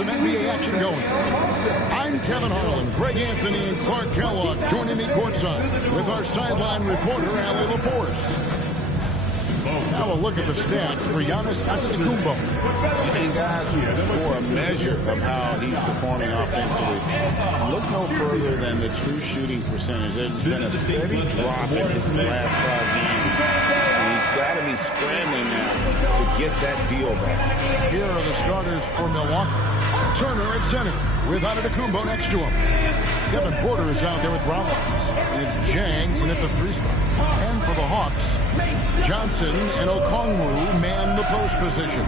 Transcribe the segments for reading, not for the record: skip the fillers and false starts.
some NBA action going. I'm Kevin Harlan, Greg Anthony, and Clark Kellogg joining me courtside with our sideline reporter, Allie LaForce. Now a look at the stats for Giannis Antetokounmpo. And guys, for a measure of how he's performing offensively, look no further than the true shooting percentage. There's been a steady drop in his last 5 games. And he's got to be scrambling now to get that feel back. Here are the starters for Milwaukee. Turner at center with Antetokounmpo next to him. Kevin Porter is out there with Rollins. And it's Jang in at the 3 spot. And for the Hawks, Johnson and Okongwu man the post position.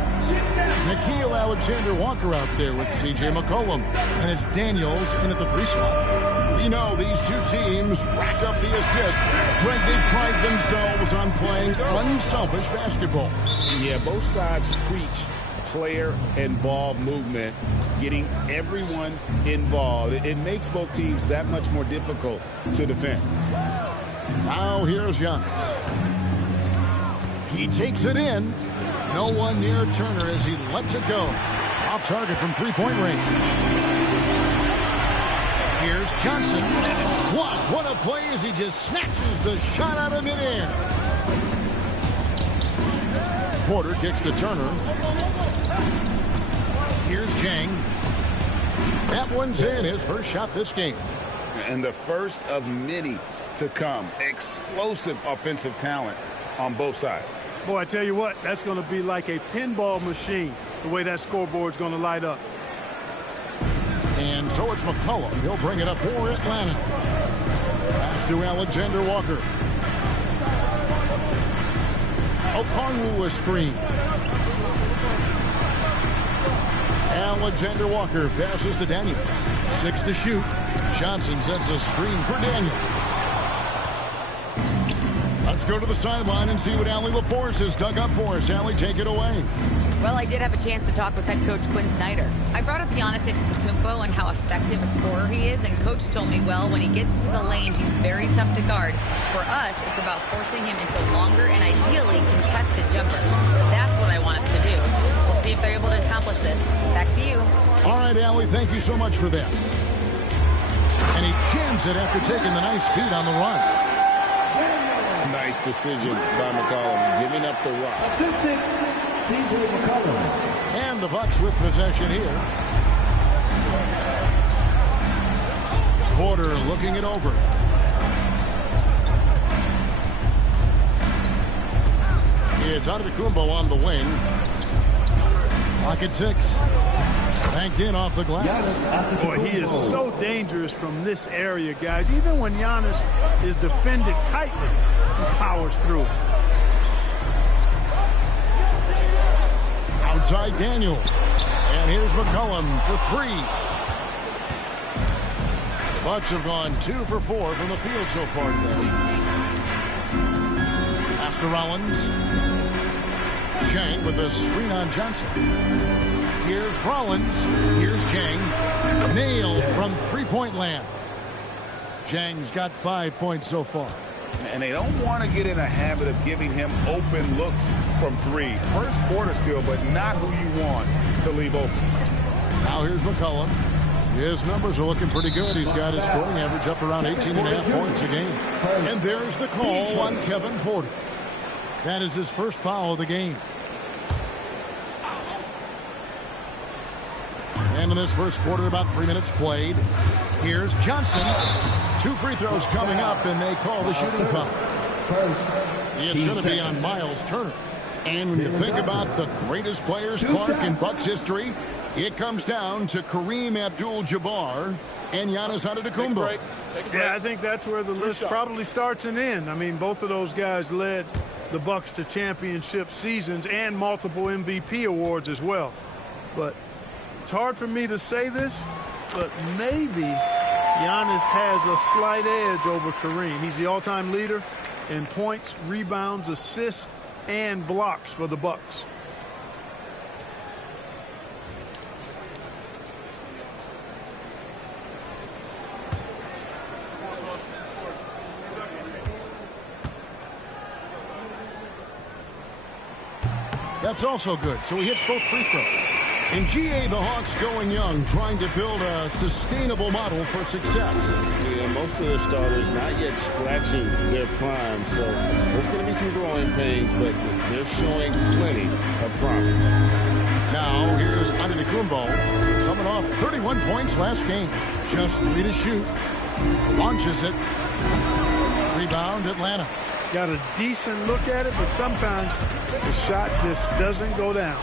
Nickeil Alexander-Walker out there with C.J. McCollum. And it's Daniels in at the 3 spot. We know these two teams rack up the assists. Greg, they pride themselves on playing unselfish basketball. Yeah, both sides preach player and ball movement, getting everyone involved. It makes both teams that much more difficult to defend. Now here's Giannis. He takes it in. No one near Turner as he lets it go. Off target from 3-point range. Here's Johnson, and it's blocked. What a play as he just snatches the shot out of midair. Porter kicks to Turner. Here's Jang. That one's in, his first shot this game. And the first of many to come. Explosive offensive talent on both sides. Boy, I tell you what, that's going to be like a pinball machine, the way that scoreboard's going to light up. And so it's McCollum. He'll bring it up for Atlanta. Pass to Alexander-Walker. Okongwu a screen. Alexander-Walker passes to Daniels. 6 to shoot. Johnson sends a screen for Daniels. Let's go to the sideline and see what Allie LaForce has dug up for us. Allie, take it away. Well, I did have a chance to talk with head coach Quinn Snyder. I brought up Giannis Antetokounmpo and how effective a scorer he is, and coach told me, well, when he gets to the lane, he's very tough to guard. For us, it's about forcing him into longer and ideally contested jumpers. That's what I want us to do. We'll see if they're able to accomplish this. Back to you. All right, Allie, thank you so much for that. And he jams it after taking the nice feed on the run. Nice decision by McCollum, giving up the rock. Assistant, C.J. McCollum. And the Bucks with possession here. Porter looking it over. It's Antetokounmpo on the wing. Pocket 6. Banked in off the glass. Boy, he is so dangerous from this area, guys. Even when Giannis is defended tightly, he powers through. Outside Daniel. And here's McCollum for 3. The Bucks have gone 2 for 4 from the field so far today. Pass to Rollins. Jang with a screen on Johnson. Here's Rollins. Here's Jang. Nailed from 3-point land. Jang's got 5 points so far. And they don't want to get in a habit of giving him open looks from 3. First quarter still, but not who you want to leave open. Now here's McCollum. His numbers are looking pretty good. He's got his scoring average up around 18.5 points a game. And there's the call on Kevin Porter. That is his first foul of the game. And in this first quarter, about 3 minutes played. Here's Johnson. 2 free throws coming up, and they call the shooting foul. It's going to be on Miles Turner. And when you think about the greatest players, Clark, in Bucks history, it comes down to Kareem Abdul-Jabbar and Giannis Antetokounmpo. Yeah, I think that's where the list probably starts and ends. I mean, both of those guys led the Bucks to championship seasons and multiple MVP awards as well. But it's hard for me to say this, but maybe Giannis has a slight edge over Kareem. He's the all-time leader in points, rebounds, assists, and blocks for the Bucks. That's also good. So he hits both free throws. In GA, the Hawks going young, trying to build a sustainable model for success. Yeah, most of the starters not yet scratching their prime, so there's going to be some growing pains, but they're showing plenty of promise. Now, here's Antetokounmpo, coming off 31 points last game. Just 3 to shoot. Launches it. Rebound, Atlanta. Got a decent look at it, but sometimes the shot just doesn't go down.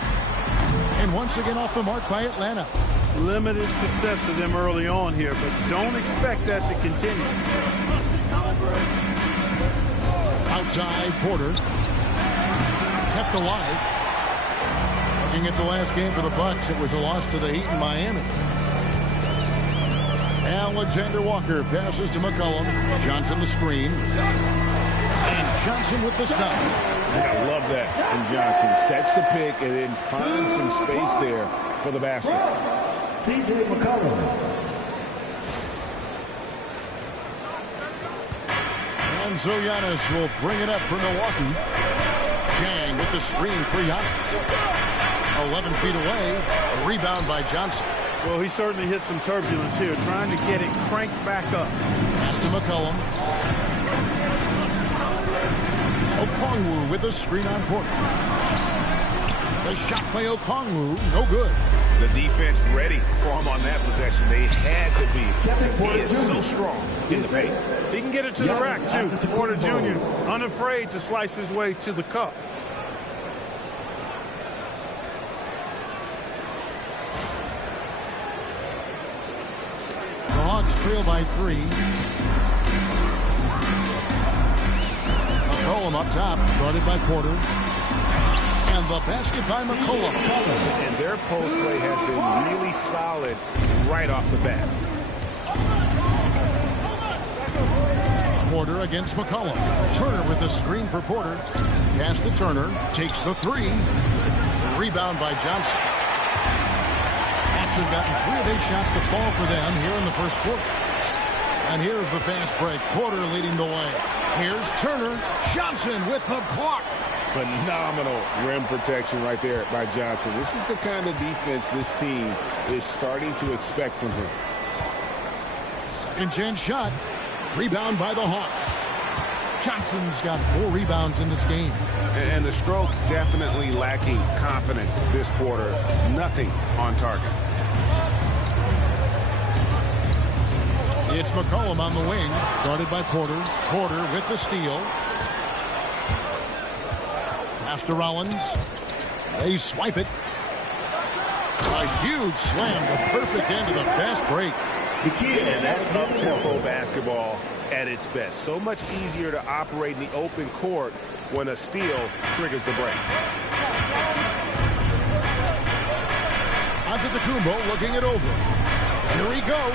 And once again off the mark by Atlanta. Limited success for them early on here, but don't expect that to continue. Outside, Porter. Kept alive. Looking at the last game for the Bucks, it was a loss to the Heat in Miami. Alexander Walker passes to McCollum. Johnson the screen. And Johnson with the stop. I love that from Johnson. Sets the pick and then finds some space there for the basket. C.J. McCollum. And so Giannis will bring it up for Milwaukee. Jang with the screen for Giannis. 11 feet away. A rebound by Johnson. Well, he certainly hit some turbulence here, trying to get it cranked back up. Pass to McCollum. Okongwu with a screen on Porter. The shot by Okongwu, no good. The defense ready for him on that possession. They had to be, because he is so strong in the paint. He can get it to the rack, too. Porter Jr. unafraid to slice his way to the cup. The Hawks trail by 3. McCollum up top, guarded by Porter. And the basket by McCollum. And their post play has been really solid right off the bat. Porter against McCollum. Turner with the screen for Porter. Pass to Turner. Takes the 3. Rebound by Johnson. Hawks have gotten 3 of 8 shots to fall for them here in the first quarter. And here's the fast break. Porter leading the way. Here's Turner. Johnson with the block. Phenomenal rim protection right there by Johnson. This is the kind of defense this team is starting to expect from him. Second chance shot. Rebound by the Hawks. Johnson's got 4 rebounds in this game. And the stroke definitely lacking confidence this quarter. Nothing on target. It's McCollum on the wing, guarded by Porter. Porter with the steal. Pass to Rollins. They swipe it. A huge slam, the perfect end of the fast break. And that's up-tempo basketball at its best. So much easier to operate in the open court when a steal triggers the break. Antetokounmpo looking it over. Here he goes.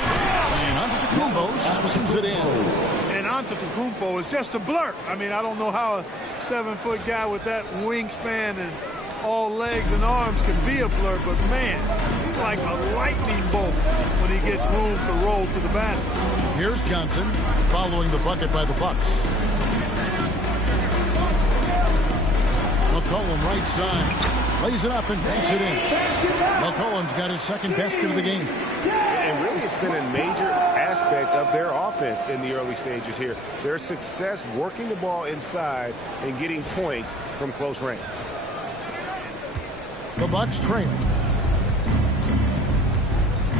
And Antetokounmpo spins it in. And Antetokounmpo is just a blur. I mean, I don't know how a 7-foot guy with that wingspan and all legs and arms can be a blur, but man, he's like a lightning bolt when he gets room to roll to the basket. Here's Johnson following the bucket by the Bucks. McCollum right side. Lays it up and banks it in. McCollum's got his second basket of the game. And really, it's been a major aspect of their offense in the early stages here. Their success working the ball inside and getting points from close range. The Bucks trail.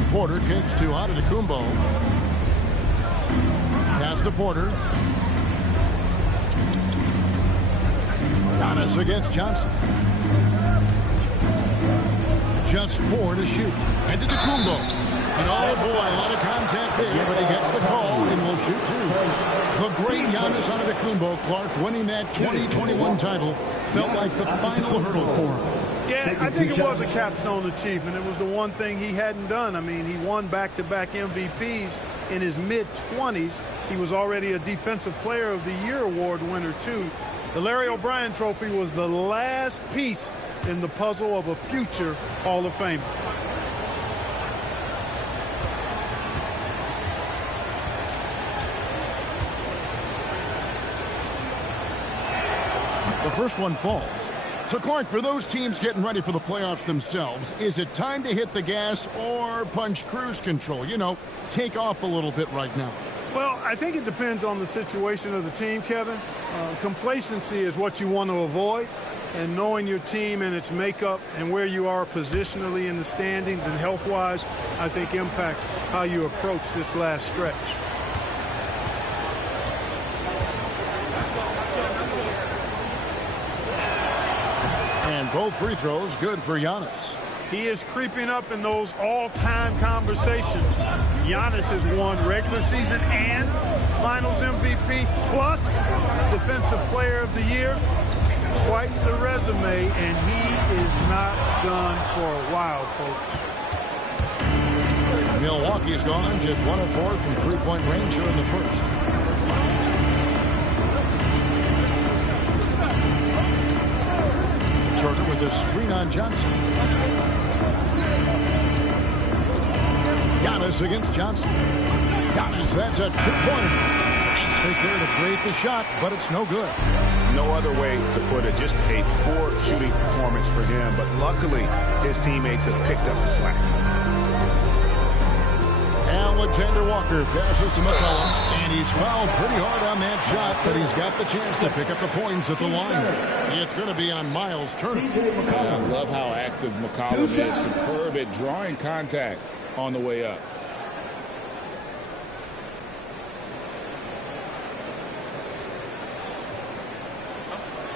Porter kicks to Antetokounmpo. Pass to Porter. Giannis against Johnson. Just 4 to shoot. Antetokounmpo. And oh boy, a lot of contact there, but he gets the call and will shoot 2. The great Giannis Antetokounmpo, Clark, winning that 2021 title felt like the final hurdle for him. Yeah, I think it was a capstone achievement. It was the one thing he hadn't done. I mean, he won back-to-back MVPs in his mid-20s. He was already a Defensive Player of the Year award winner, too. The Larry O'Brien Trophy was the last piece in the puzzle of a future Hall of Famer. The first one falls. So, Clark, for those teams getting ready for the playoffs themselves, is it time to hit the gas or punch cruise control? You know, take off a little bit right now. Well, I think it depends on the situation of the team, Kevin. Complacency is what you want to avoid, and knowing your team and its makeup and where you are positionally in the standings and health-wise, I think impacts how you approach this last stretch. And both free throws good for Giannis. He is creeping up in those all-time conversations. Giannis has won regular season and Finals MVP plus Defensive Player of the Year. Quite the resume, and he is not done for a while, folks. Milwaukee's gone just 1 of 4 from three-point range here in the first. Turner with a screen on Johnson. Giannis against Johnson. Giannis, that's a two-pointer. Nice fake there to create the shot, but it's no good. No other way to put it. Just a poor shooting performance for him, but luckily his teammates have picked up the slack. Alexander Walker passes to McCollum, and he's fouled pretty hard on that shot, but he's got the chance to pick up the points at the line. It's going to be on Miles Turner. I love how active McCollum is. Superb at drawing contact on the way up.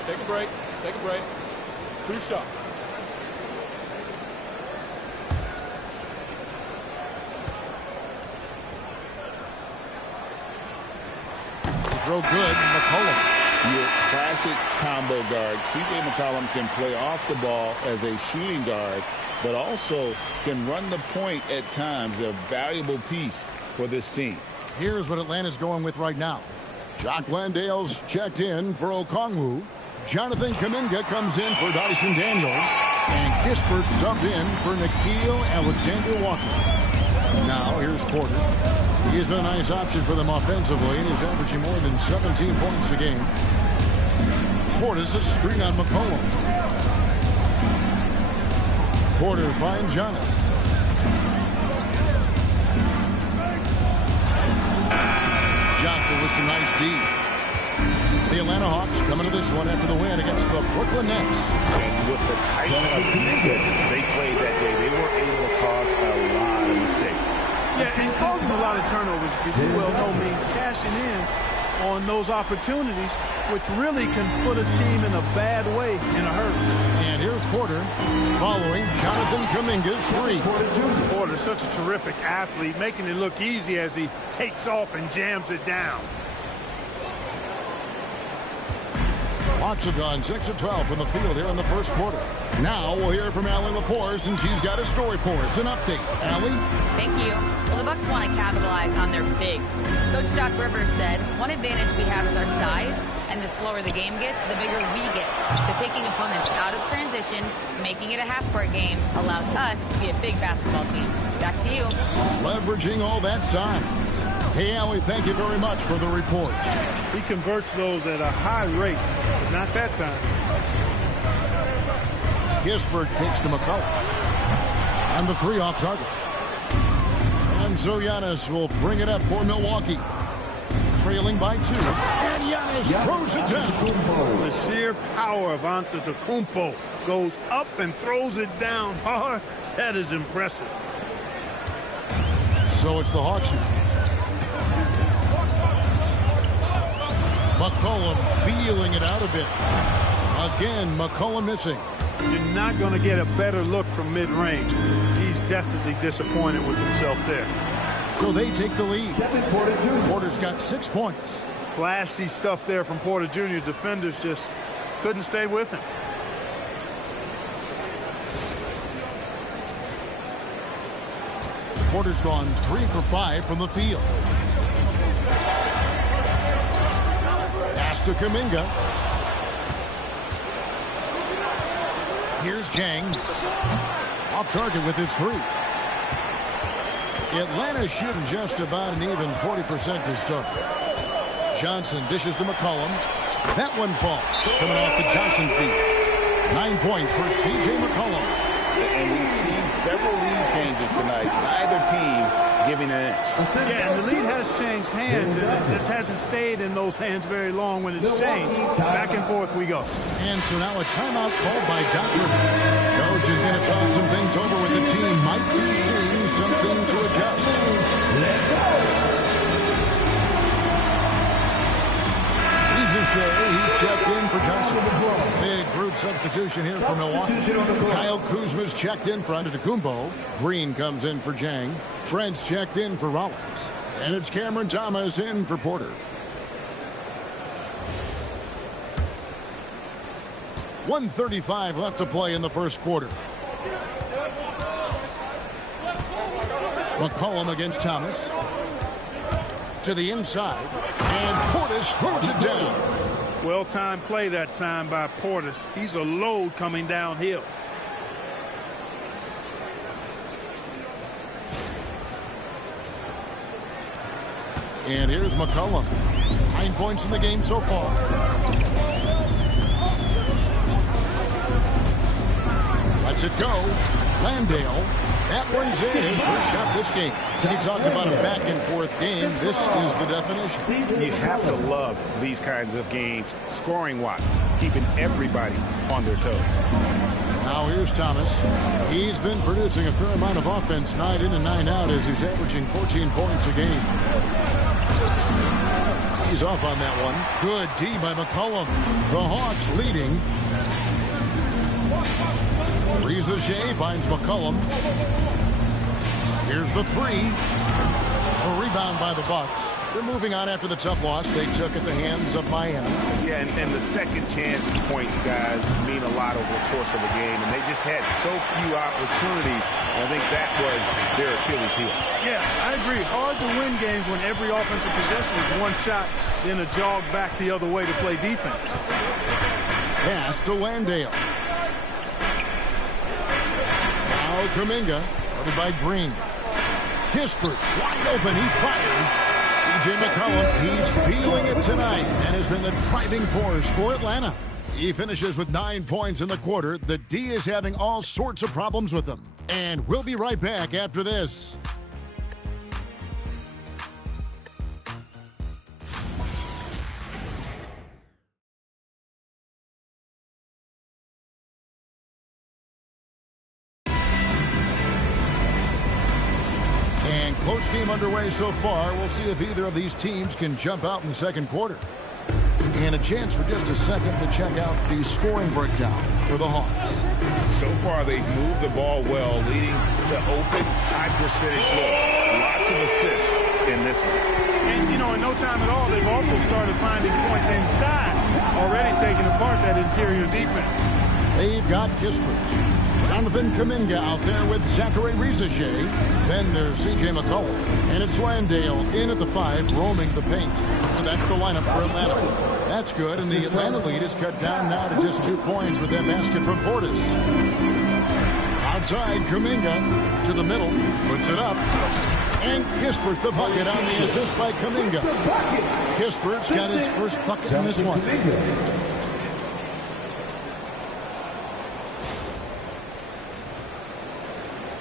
Take a break. Take a break. 2 shots. Throw good, McCollum. Your classic combo guard. C.J. McCollum can play off the ball as a shooting guard, but also can run the point at times. A valuable piece for this team. Here's what Atlanta's going with right now. Jock Landale's checked in for Okongwu. Jonathan Kuminga comes in for Dyson Daniels. And Kispert subbed in for Nickeil Alexander-Walker. Now here's Porter. He's been a nice option for them offensively, and he's averaging more than 17 points a game. Porter's a screen on McCollum. Porter finds Giannis. Johnson with some nice D. The Atlanta Hawks coming to this one after the win against the Brooklyn Nets. And with the type of defense they played that day, they were able to cause a lot of mistakes. Yeah, and causing a lot of turnovers, as you well know, means cashing in on those opportunities, which really can put a team in a bad way in a hurry. And here's Porter following Jonathan Kuminga's three. Porter, such a terrific athlete, making it look easy as he takes off and jams it down. Hawks have gone 6 of 12 from the field here in the first quarter. Now we'll hear from Allie LaForce, and she's got a story for us. An update. Allie? Thank you. Well, the Bucks want to capitalize on their bigs. Coach Doc Rivers said, one advantage we have is our size, and the slower the game gets, the bigger we get. So taking opponents out of transition, making it a half-court game, allows us to be a big basketball team. Back to you. Leveraging all that size. Hey, Allie, thank you very much for the report. He converts those at a high rate, but not that time. Kispert kicks to McCollum. And the three off target. And so Giannis will bring it up for Milwaukee. Trailing by 2. And Giannis throws it down. The sheer power of Antetokounmpo goes up and throws it down hard. That is impressive. So it's the Hawks now. McCollum feeling it out a bit. Again, McCollum missing. You're not going to get a better look from mid-range. He's definitely disappointed with himself there. So they take the lead. Porter's got 6 points. Flashy stuff there from Porter Jr. Defenders just couldn't stay with him. Porter's gone 3 for 5 from the field. Pass to Kuminga. Here's Jang. Off target with his 3. Atlanta shooting just about an even 40% to start. Johnson dishes to McCollum. That one falls. Coming off the Johnson feet. 9 points for C.J. McCollum. And we've seen several lead changes tonight. Neither team giving an inch. Yeah, and the lead has changed hands, and it just hasn't stayed in those hands very long when it's changed. Back and forth we go. And so now a timeout called by Dr. Coach is going to talk some things over with the team. Might be seeing something to adjust. Let's go. He's checked in for Johnson. Big group substitution here for Milwaukee. Kyle Kuzma's checked in for Antetokounmpo. Green comes in for Jang. Trent's checked in for Rollins. And it's Cameron Thomas in for Porter. .135 left to play in the first quarter. McCollum against Thomas. To the inside. And Portis throws it down. Well-timed play that time by Portis. He's a load coming downhill. And here's McCollum. 9 points in the game so far. Lets it go. Landale. That one's in. His first shot this game. He talked about a back-and-forth game. This is the definition. You have to love these kinds of games, scoring-wise, keeping everybody on their toes. Now here's Thomas. He's been producing a fair amount of offense 9 in and 9 out as he's averaging 14 points a game. He's off on that one. Good D by McCollum. The Hawks leading. Reza Shea finds McCollum. Here's the three. A rebound by the Bucks. They're moving on after the tough loss they took at the hands of Miami. Yeah, and the second chance points, guys, mean a lot over the course of the game. And they just had so few opportunities. And I think that was their Achilles heel. Yeah, I agree. Hard to win games when every offensive possession is one shot, then a jog back the other way to play defense. Pass to Landale. Now Kuminga, guarded by Green. Kispert, wide open, he fires. C.J. McCollum, he's feeling it tonight and has been the driving force for Atlanta. He finishes with 9 points in the quarter. The D is having all sorts of problems with them. And we'll be right back after this. Close game underway so far. We'll see if either of these teams can jump out in the second quarter. And a chance for just a second to check out the scoring breakdown for the Hawks. So far, they've moved the ball well, leading to open, high-percentage looks. Lots of assists in this one. And, you know, in no time at all, they've also started finding points inside, already taking apart that interior defense. They've got Kispert. Jonathan Kuminga out there with Zachary Rizashea. Then there's C.J. McCollum. And it's Landale in at the 5, roaming the paint. So that's the lineup for Atlanta. That's good, and the Atlanta lead is cut down now to just 2 points with that basket from Portis. Outside, Kuminga to the middle, puts it up. And Kispert the bucket on the assist by Kuminga. Kispert's got his first bucket in this one.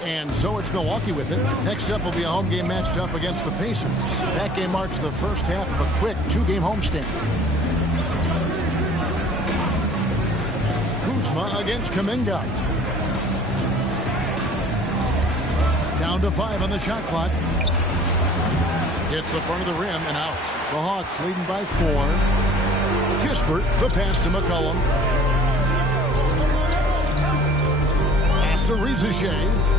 And so it's Milwaukee with it. Next up will be a home game matched up against the Pacers. That game marks the first half of a quick 2-game homestand. Kuzma against Kuminga. Down to 5 on the shot clock. Hits the front of the rim and out. The Hawks leading by 4. Kispert, the pass to McCollum. Pass to Rizashea.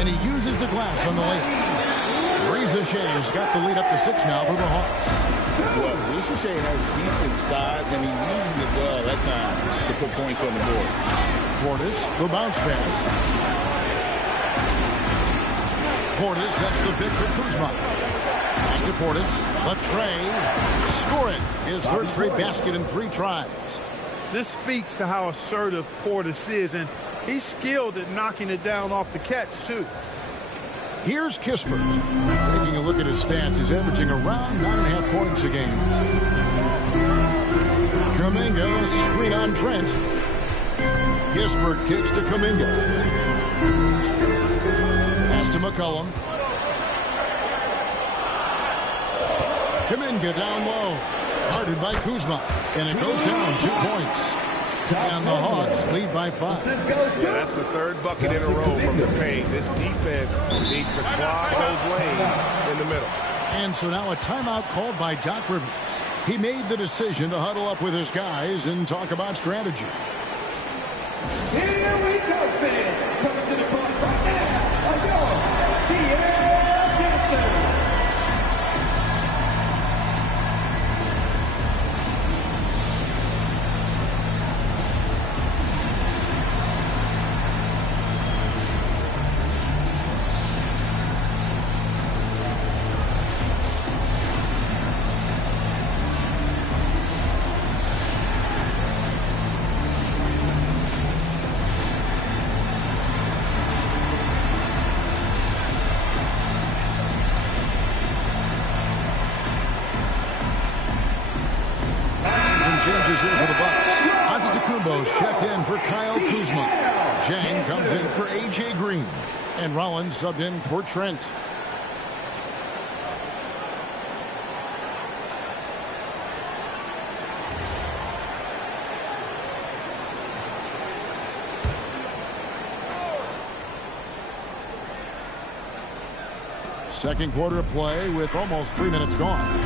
And he uses the glass on the layup. Rizashea's got the lead up to 6 now for the Hawks. Well, Rizashea has decent size, and he uses it well that time to put points on the board. Portis, the bounce pass. Portis sets the pick for Kuzma. Back to Portis. A tray. Scoring his third straight basket in 3 tries. This speaks to how assertive Portis is, and he's skilled at knocking it down off the catch, too. Here's Kispert. Taking a look at his stats, he's averaging around 9.5 points a game. Kuminga, screen on Trent. Kispert kicks to Kuminga. Pass to McCollum. Kuminga down low. Guarded by Kuzma. And it goes down 2 points. And the Hawks lead by 5. Yeah, that's the third bucket in a row from the paint. This defense needs to clog those lanes in the middle. And so now a timeout called by Doc Rivers. He made the decision to huddle up with his guys and talk about strategy. Here we go, fans. Coming to the front right now are your CL dancers. Changes in for the Bucks. Antetokounmpo's checked in for Kyle Kuzma. Zhang comes in for A.J. Green. And Rollins subbed in for Trent. Second quarter of play with almost 3 minutes gone.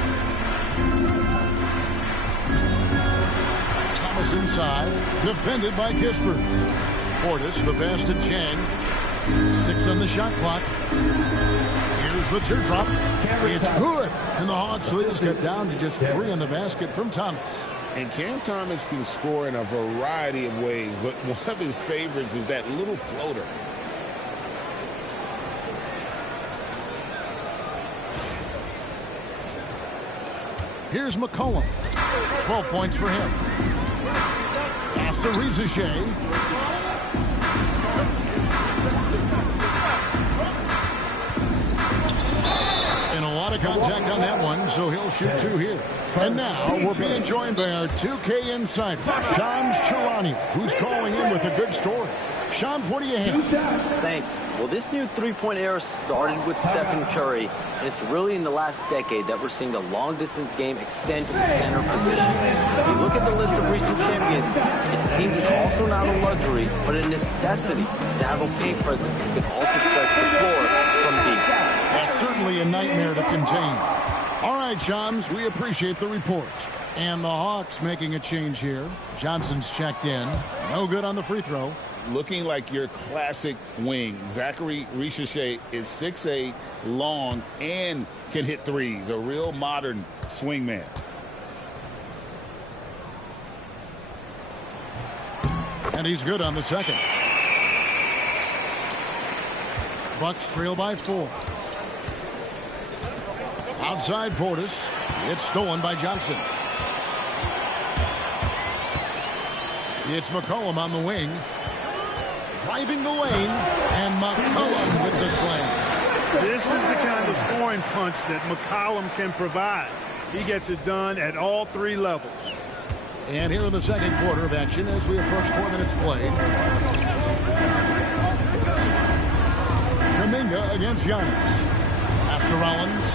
Thomas inside, defended by Kispert. Portis, the pass to Chang. 6 on the shot clock. Here's the teardrop. It's good. And the Hawks lead cut down to just 3 on the basket from Thomas. And Cam Thomas can score in a variety of ways, but one of his favorites is that little floater. Here's McCollum. 12 points for him. Pass to Rizichet. And a lot of contact on that one, so he'll shoot 2 here. And now we're being joined by our 2K insider, Shams Charania, who's calling in with a good story. Shams, what do you have? Thanks. Well, this new three-point era started with Stephen Curry, and it's really in the last decade that we're seeing the long-distance game extend to the center position. If you look at the list of recent champions, it seems it's also not a luxury, but a necessity to have a paint presence that can also stretch the floor from deep. That's certainly a nightmare to contain. All right, Shams, we appreciate the report. And the Hawks making a change here. Johnson's checked in. No good on the free throw. Looking like your classic wing. Zachary Rizichet is 6'8", long, and can hit threes. A real modern swingman. And he's good on the second. Bucks trail by 4. Outside Portis. It's stolen by Johnson. It's McCollum on the wing. Driving the lane, and McCollum with the slam. This is the kind of scoring punch that McCollum can provide. He gets it done at all 3 levels. And here in the second quarter of action as we approach 4 minutes played. Kuminga against Giannis. After Rollins.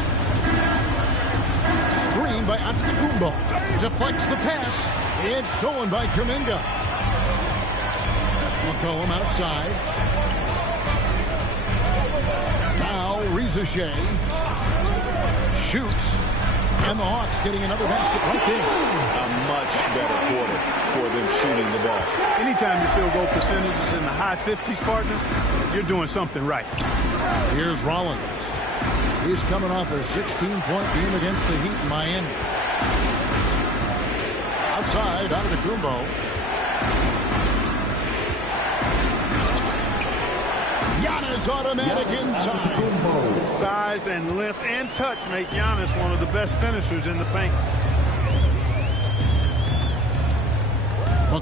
Screen by Antetokounmpo. Deflects the pass. It's stolen by Kuminga. McCollum outside. Now Rizichet shoots. And the Hawks getting another basket right there. A much better quarter for them shooting the ball. Anytime your field goal percentage is in the high 50s, partner, you're doing something right. Here's Rollins. He's coming off a 16-point game against the Heat in Miami. Outside, Antetokounmpo. Giannis automatic inside. His size and length and touch make Giannis one of the best finishers in the paint.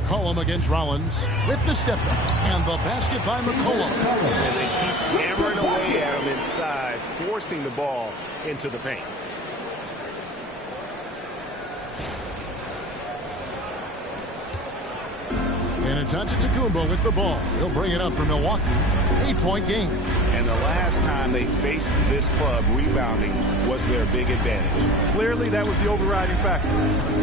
McCollum against Rollins with the step back. And the basket by McCollum. And they keep hammering away at him inside, forcing the ball into the paint. And it's Antetokounmpo with the ball. He'll bring it up for Milwaukee. 8-point game. And the last time they faced this club, rebounding was their big advantage. Clearly, that was the overriding factor.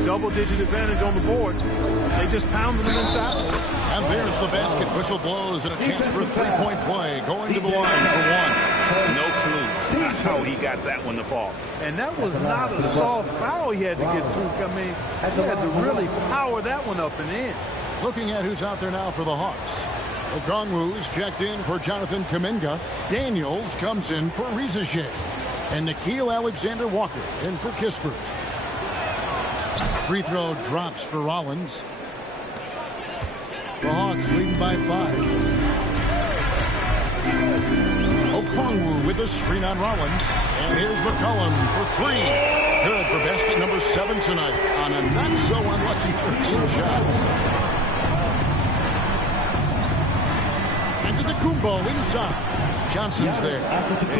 Double-digit advantage on the boards. They just pounded them inside. And there's the basket. Whistle blows and a chance for a three-point play. Going to the line for one. No clue how he got that one to fall. And that was not a soft foul he had to get through. I mean, he had to really power that one up and in. Looking at who's out there now for the Hawks. Okongwu's checked in for Jonathan Kuminga. Daniels comes in for Rizachet. And Nickeil Alexander-Walker in for Kispert. Free throw drops for Rollins. The Hawks leading by 5. Okongwu with a screen on Rollins. And here's McCollum for 3. Good for basket number 7 tonight on a not-so-unlucky 13 shots. Antetokounmpo inside. Johnson's there.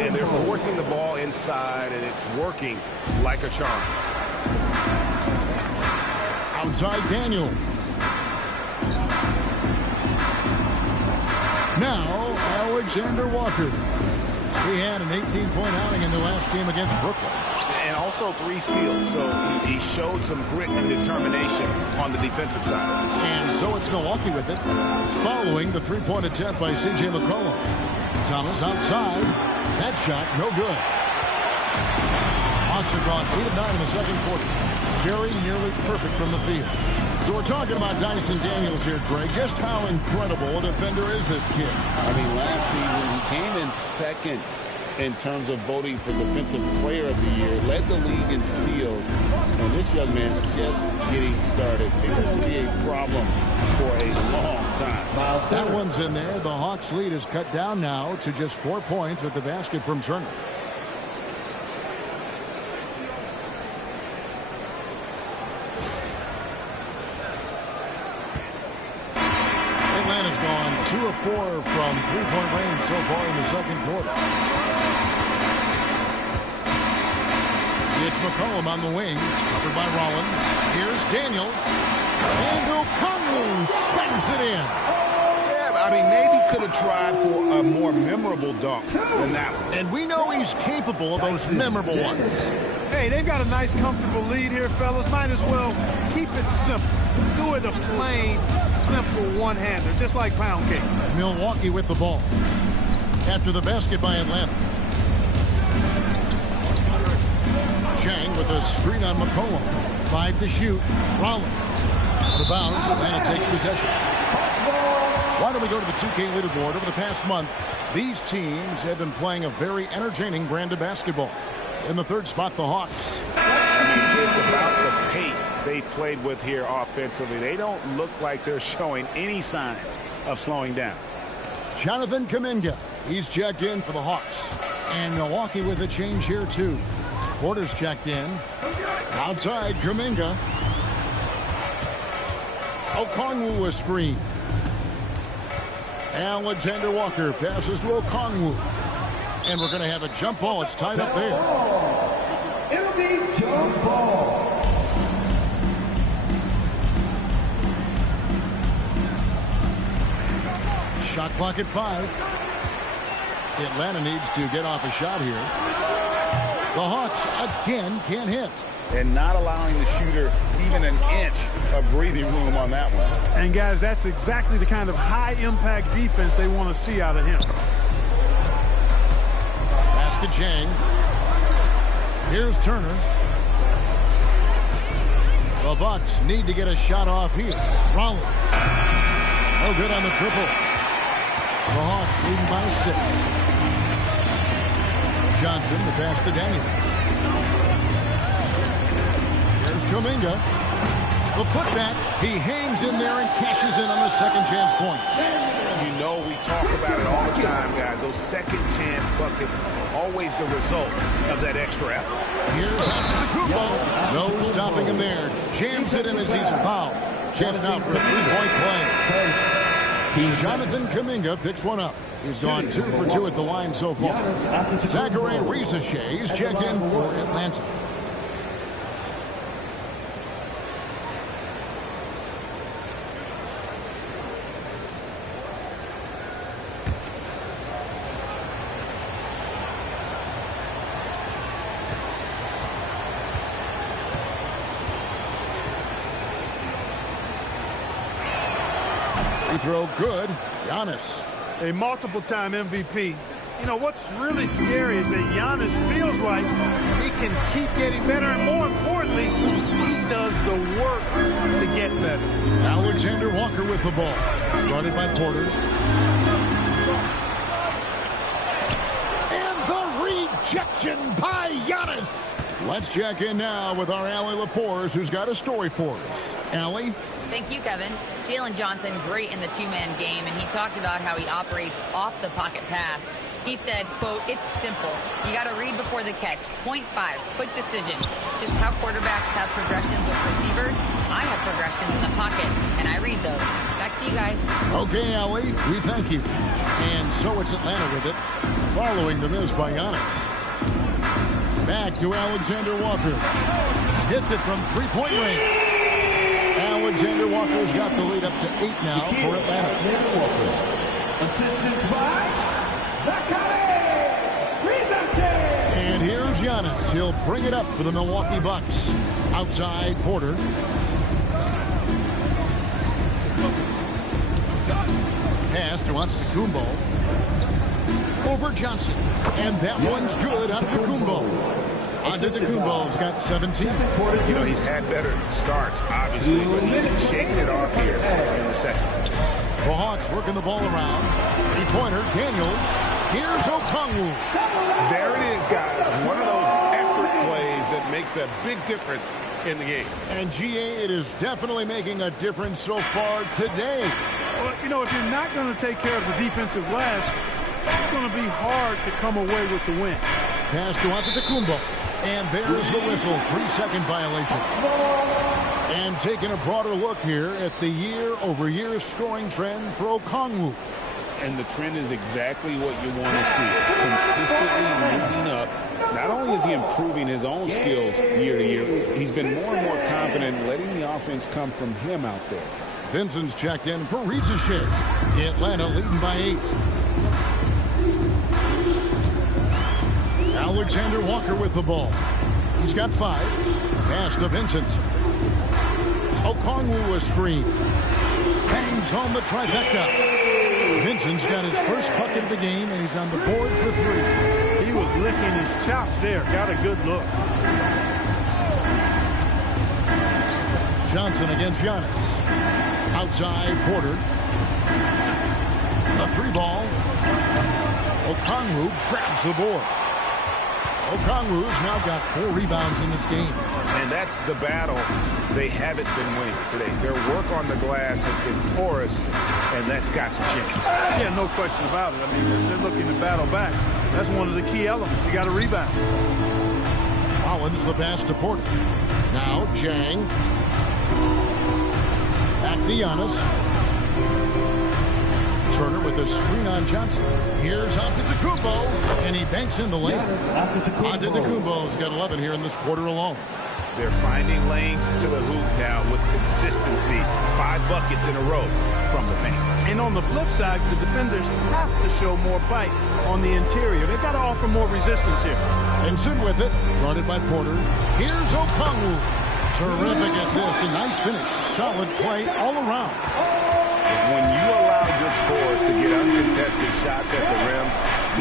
And they're forcing the ball inside, and it's working like a charm. Outside Daniels. Now Alexander Walker. He had an 18-point outing in the last game against Brooklyn. And also 3 steals, so he showed some grit and determination on the defensive side. And so it's Milwaukee with it, following the three-point attempt by C.J. McCollum. Thomas outside. That shot, no good. Hawks have gone 8 of 9 in the second quarter. Very nearly perfect from the field. So we're talking about Dyson Daniels here, Greg. Just how incredible a defender is this kid? I mean, last season he came in second in terms of voting for Defensive Player of the Year, led the league in steals, and this young man's just getting started. Appears to be a problem for a long time. That one's in there. The Hawks' lead is cut down now to just 4 points with the basket from Turner. Atlanta's gone 2 of 4 from three-point range so far in the second quarter. It's McCollum on the wing, covered by Rollins. Here's Daniels. And Okongwu slams it in. Yeah, I mean, maybe could have tried for a more memorable dunk than that one. And we know he's capable of those memorable ones. Hey, they've got a nice, comfortable lead here, fellas. Might as well keep it simple. Do it a plain, simple one-hander, just like pound cake. Milwaukee with the ball. After the basket by Atlanta. Chang with a screen on McCollum. 5 to shoot. Rollins. Out of bounds. Atlanta takes possession. Why don't we go to the 2K leaderboard? Over the past month, these teams have been playing a very entertaining brand of basketball. In the third spot, the Hawks. I mean, it's about the pace they've played with here offensively. They don't look like they're showing any signs of slowing down. Jonathan Kuminga. He's checked in for the Hawks. And Milwaukee with a change here, too. Porter's checked in. Outside, Kuminga. Okongwu a screen. Alexander Walker passes to Okongwu. And we're going to have a jump ball. It's tied up there. It'll be jump ball. Shot clock at 5. Atlanta needs to get off a shot here. The Hawks again can't hit. And not allowing the shooter even an inch of breathing room on that one. And, guys, that's exactly the kind of high-impact defense they want to see out of him. Basket Chang. Here's Turner. The Bucks need to get a shot off here. Rollins. No good on the triple. The Hawks leading by 6. Johnson, the pass to Daniels. Here's Kuminga. The putback. He hangs in there and cashes in on the second chance points. You know, we talk about it all the time, guys. Those second chance buckets, always the result of that extra effort. Here's Antetokounmpo. No stopping him there. Jams it in as he's fouled. Chance now for a three-point play. Jonathan Kuminga picks one up. He's gone 2 for 2 at the line so far. Zachary Rizachet's checked in for Atlanta. Free throw good. Giannis. A multiple-time MVP. You know, what's really scary is that Giannis feels like he can keep getting better, and more importantly, he does the work to get better. Alexander Walker with the ball. Guarded by Porter. And the rejection by Giannis. Let's check in now with our Allie LaForce, who's got a story for us. Allie? Thank you, Kevin. Jalen Johnson, great in the two-man game, and he talked about how he operates off the pocket pass. He said, quote, "It's simple. You got to read before the catch. Point 5, quick decisions. Just how quarterbacks have progressions with receivers. I have progressions in the pocket, and I read those." Back to you guys. Okay, Allie, we thank you. And so it's Atlanta with it, following the miss by Giannis. Back to Alexander Walker. Hits it from three-point range. Alexander Walker's got the lead up to 8 now for Atlanta. Alexander Walker. Assistance by Zachary Rizachet. And here's Giannis. He'll bring it up for the Milwaukee Bucks. Outside Porter. Pass to Antetokounmpo. Over Johnson. And that one's good out of Antetokounmpo. Antetokounmpo's got 17. You know, he's had better starts, obviously, but he's shaking it off here in the second. The Hawks working the ball around. Three-pointer, Daniels. Here's Okongwu. There it is, guys. One of those effort plays that makes a big difference in the game. And GA, it is definitely making a difference so far today. Well, you know, if you're not going to take care of the defensive glass, it's going to be hard to come away with the win. Pass to Antetokounmpo. And there's the whistle. 3-second violation. And taking a broader look here at the year-over-year scoring trend for Okongwu. And the trend is exactly what you want to see. Consistently moving up. Not only is he improving his own skills year to year, he's been more and more confident letting the offense come from him out there. Vincent's checked in for Rizachet. Atlanta leading by 8. Alexander Walker with the ball. He's got 5. Pass to Vincent. Okongwu a screen. Hangs on the trifecta. Vincent's got his first bucket of the game, and he's on the board for 3. He was licking his chops there. Got a good look. Johnson against Giannis. Outside Porter. The 3-ball. Okongwu grabs the board. Okongwu's now got 4 rebounds in this game. And that's the battle they haven't been winning today. Their work on the glass has been porous, and that's got to change. Yeah, no question about it. I mean, they're looking to battle back. That's one of the key elements. You got to rebound. Collins the pass to Porter. Now Jang. Back to Giannis. Turner with a screen on Johnson. Here's Antetokounmpo, and he banks in the lane. Antetokounmpo's got 11 here in this quarter alone. They're finding lanes to the hoop now with consistency. 5 buckets in a row from the paint. And on the flip side, the defenders have to show more fight on the interior. They've got to offer more resistance here. Vincent with it, guarded by Porter. Here's Okongwu. Terrific assist, a nice finish. Solid play all around. When you allow good scores to get uncontested shots at the rim,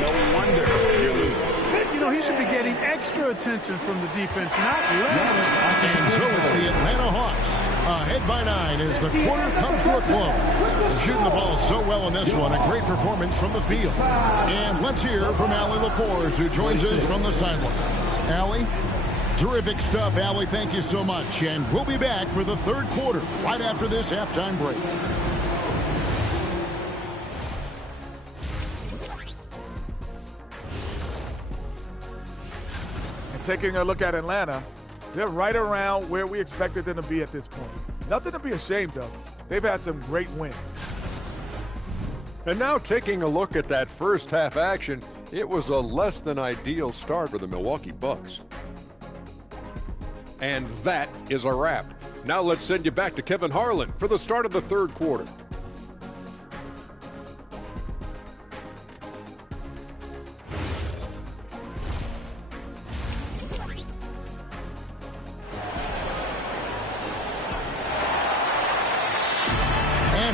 no wonder you're losing. You know, he should be getting extra attention from the defense, not less. And so it's the Atlanta Hawks ahead by 9 as the quarter comes to a close. Shooting the ball so well in this one. A great performance from the field. And let's hear from Allie LaForce, who joins us from the sidelines. Allie? Terrific stuff, Allie. Thank you so much. And we'll be back for the third quarter right after this halftime break. Taking a look at Atlanta, they're right around where we expected them to be at this point. Nothing to be ashamed of. They've had some great wins. And now taking a look at that first half action, it was a less than ideal start for the Milwaukee Bucks. And that is a wrap. Now let's send you back to Kevin Harlan for the start of the third quarter.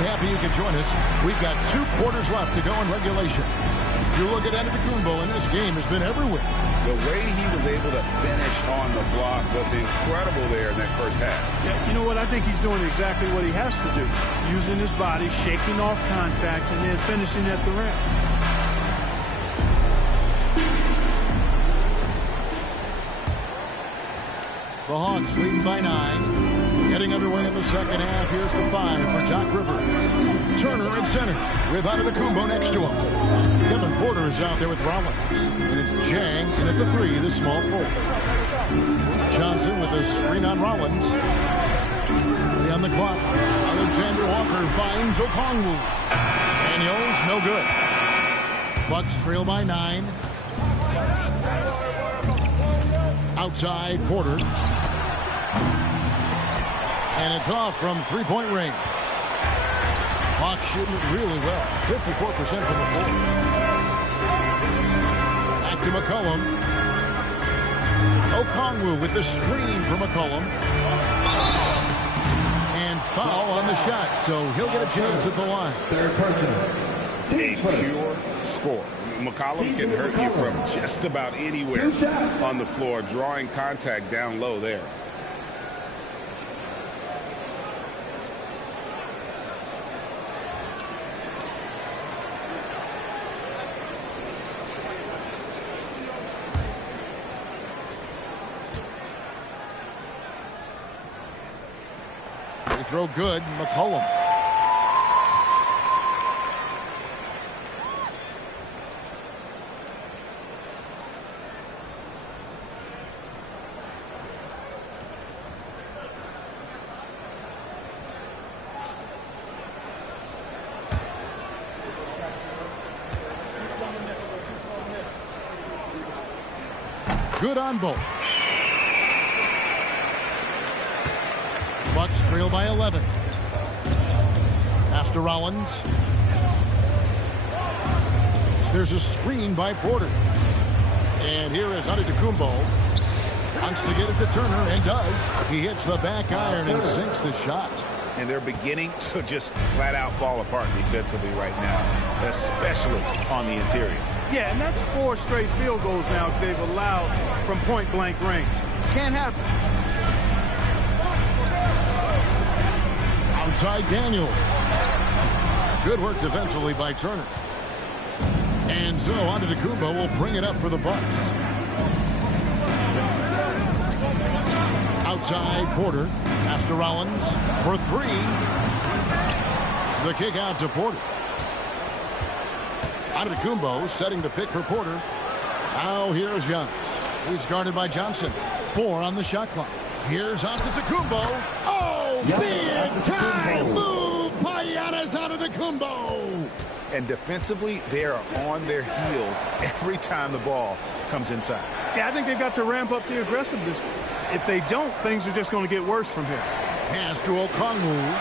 Happy you could join us. We've got 2 quarters left to go in regulation. You look at Antetokounmpo, and this game has been everywhere. The way he was able to finish on the block was incredible there in that first half. Yeah, you know what? I think he's doing exactly what he has to do. Using his body, shaking off contact, and then finishing at the rim. The Hawks leading by 9. Getting underway in the second half. Here's the 5 for Doc Rivers. Turner at center with Antetokounmpo next to him. Kevin Porter is out there with Rollins. And it's Jang in at the 3, the small forward. Johnson with a screen on Rollins. 3 on the clock. Alexander Walker finds Okongwu. Daniels, no good. Bucks trail by 9. Outside, Porter. And it's off from three-point range. Hawks shooting it really well. 54% from the floor. Back to McCollum. Okongwu with the screen for McCollum. And foul on the shot, so he'll get a chance at the line. Third personal. A pure score. McCollum can hurt you from just about anywhere on the floor, drawing contact down low there. They throw good, McCollum. Good on both. Bucks trail by 11. Pass to Rollins. There's a screen by Porter. And here is Antetokounmpo. Wants to get it to Turner and does. He hits the back iron and sinks the shot. And they're beginning to just flat out fall apart defensively right now, especially on the interior. Yeah, and that's 4 straight field goals now they've allowed from point-blank range. Can't happen. Outside Daniel. Good work defensively by Turner. And so Antetokounmpo will bring it up for the Bucks. Outside Porter. Pass to Rollins for 3. The kick out to Porter. Antetokounmpo setting the pick for Porter. Now here's Giannis. He's guarded by Johnson. 4 on the shot clock. Here's Antetokounmpo. Oh, big time move by Giannis Antetokounmpo. And defensively, they are on their heels every time the ball comes inside. Yeah, I think they got to ramp up the aggressiveness. If they don't, things are just going to get worse from here. Pass to Okongwu.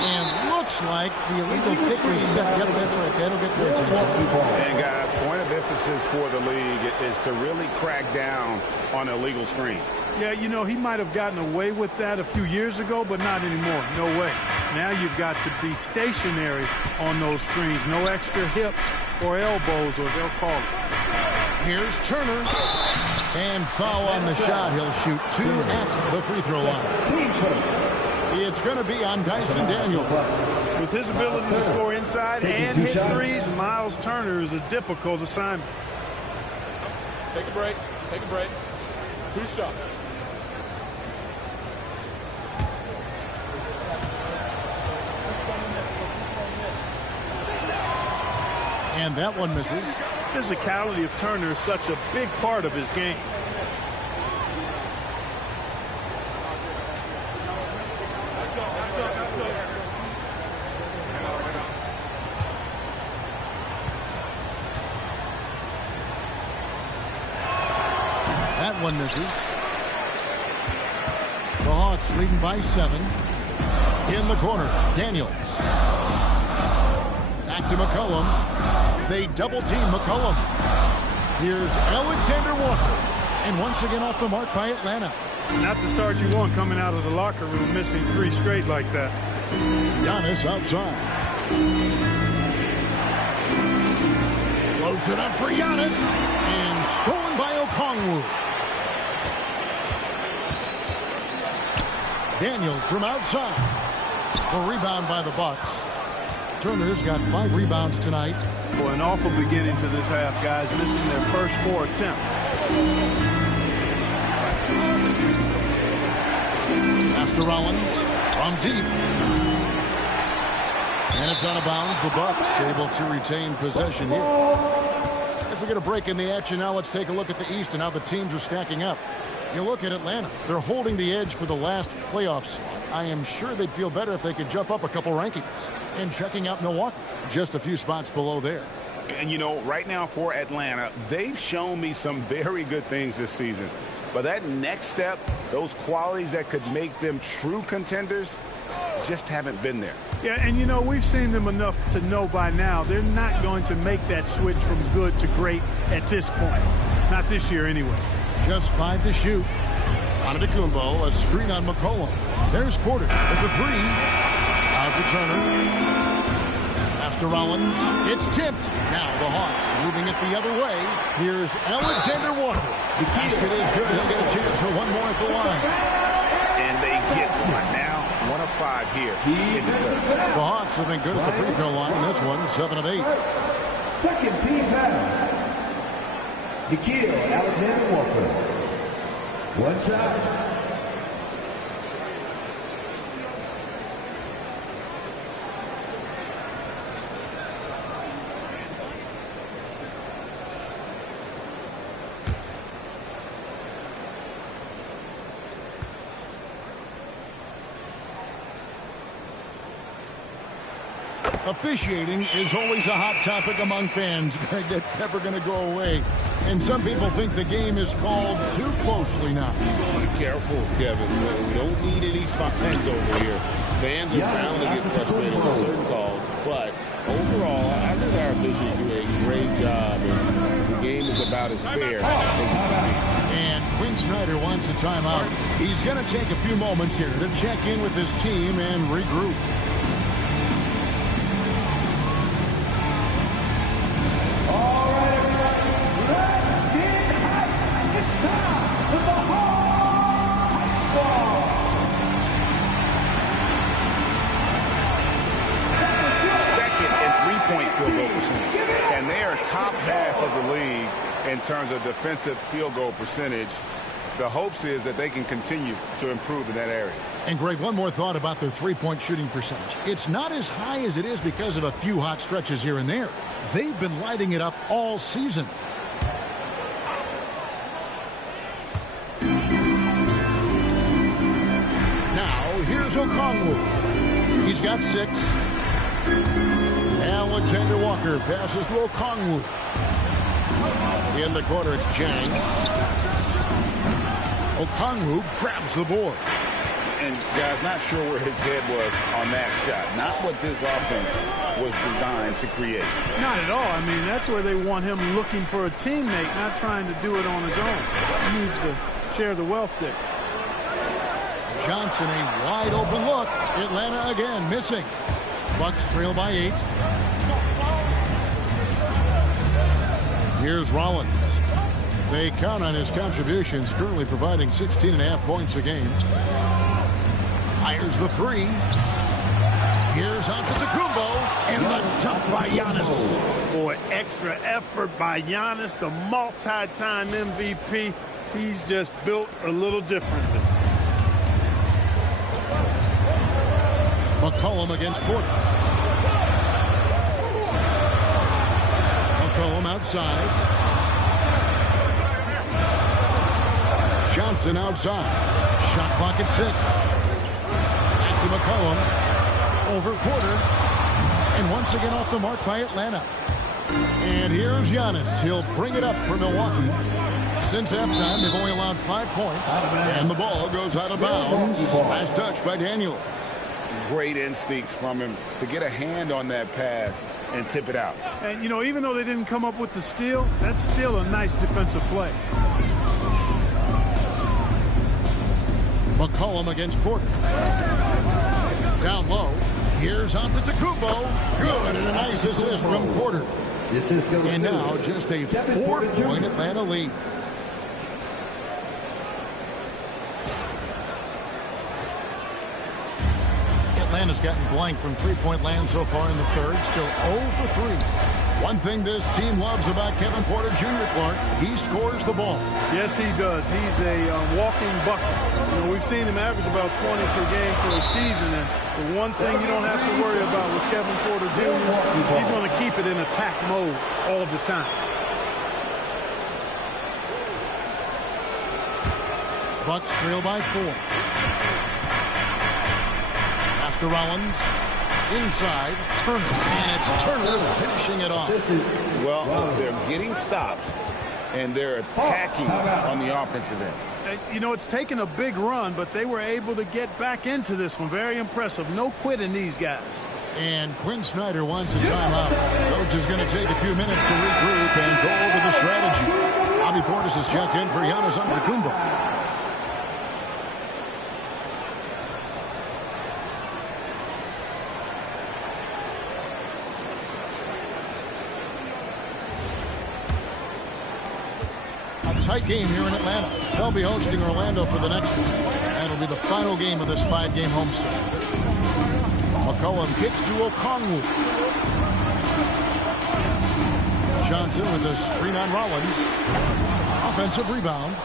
And looks like the illegal kick was set. Yep, that's right. That'll get their attention. And guys, point of emphasis for the league is to really crack down on illegal screens. Yeah, you know, he might have gotten away with that a few years ago, but not anymore. No way. Now you've got to be stationary on those screens. No extra hips or elbows, or they'll call it. Here's Turner. And foul on the shot. He'll shoot 2 at the free throw line. It's going to be on Dyson Daniel. With his ability to score inside and hit threes, Miles Turner is a difficult assignment. Take a break. Take a break. 2 shots. And that one misses. Physicality of Turner is such a big part of his game. That one misses. The Hawks leading by 7. In the corner, Daniels. Back to McCollum. They double-team McCollum. Here's Alexander Walker. And once again off the mark by Atlanta. Not the start you want coming out of the locker room, missing 3 straight like that. Giannis outside. Floats it up for Giannis. And stolen by Okongwu. Daniels from outside. The rebound by the Bucks. Turner's got 5 rebounds tonight. Boy, an awful beginning to this half, guys, missing their first 4 attempts. Pass to Rollins from deep. And it's out of bounds. The Bucks able to retain possession here. As we get a break in the action now, let's take a look at the East and how the teams are stacking up. You look at Atlanta. They're holding the edge for the last playoff slot. I am sure they'd feel better if they could jump up a couple rankings. And checking out Milwaukee, just a few spots below there. And, you know, right now for Atlanta, they've shown me some very good things this season. But that next step, those qualities that could make them true contenders, just haven't been there. Yeah, and, you know, we've seen them enough to know by now they're not going to make that switch from good to great at this point. Not this year anyway. Just 5 to shoot. Antetokounmpo, a screen on McCollum. There's Porter with the 3. Out to Turner. Pass to Rollins. It's tipped. Now the Hawks moving it the other way. Here's Alexander Walker. The basket is good. He'll get a chance for one more at the line. And they get one now. 1 of 5 here. The Hawks have been good at the free throw line. This one, 7 of 8. Second team foul. Nikhil Alexander Walker. One shot. Officiating is always a hot topic among fans. That's never going to go away. And some people think the game is called too closely now. Be careful, Kevin. We don't need any fines over here. Fans are bound to get frustrated with certain calls. But overall, I think our officials do a great job. And the game is about as fair as it can be. And Quinn Snyder wants a timeout. He's going to take a few moments here to check in with his team and regroup. And they are top half of the league in terms of defensive field goal percentage. The hopes is that they can continue to improve in that area. And Greg, one more thought about their three-point shooting percentage. It's not as high as it is because of a few hot stretches here and there. They've been lighting it up all season. Now, here's Okongwu. He's got 6. Alexander Walker passes to Okongwu. In the corner, it's Jang. Okongwu grabs the board. And, guys, not sure where his head was on that shot. Not what this offense was designed to create. Not at all. I mean, that's where they want him looking for a teammate, not trying to do it on his own. He needs to share the wealth there. Johnson, a wide open look. Atlanta again missing. Bucks trail by 8. Here's Rollins. They count on his contributions, currently providing 16.5 points a game. Fires the 3. Here's Antetokounmpo, and the jump by Giannis. Boy, extra effort by Giannis, the multi-time MVP. He's just built a little differently. McCollum against Porter. McCollum outside. Johnson outside. Shot clock at 6. Back to McCollum. Over Porter. And once again off the mark by Atlanta. And here's Giannis. He'll bring it up for Milwaukee. Since halftime, they've only allowed 5 points, and the ball goes out of bounds. Last touch by Daniels. Great instincts from him to get a hand on that pass and tip it out. And, you know, even though they didn't come up with the steal, that's still a nice defensive play. McCollum against Porter. Down low. Here's Antetokounmpo. Good, and a nice assist from Porter. And now just a 4-point Atlanta lead. Atlanta's gotten blank from three-point land so far in the third. Still 0 for 3. One thing this team loves about Kevin Porter Jr., Clark, he scores the ball. Yes, he does. He's a walking bucket. You know, we've seen him average about 20 per game for a season, and the one thing you don't have to worry about with Kevin Porter Jr., he's going to keep it in attack mode all the time. Bucks trail by 4. Pass to Rollins. Inside, Turner, and it's Turner finishing it off. Well, they're getting stops, and they're attacking on the offensive end. You know, it's taken a big run, but they were able to get back into this one. Very impressive. No quitting these guys. And Quinn Snyder wants a timeout. Coach is going to take a few minutes to regroup and go over the strategy. Bobby Portis has checked in for Giannis Antetokounmpo. Tight game here in Atlanta. They'll be hosting Orlando for the next one. That'll be the final game of this 5-game homestand. McCollum kicks to Okongwu. Johnson with a screen on Rollins. Offensive rebound.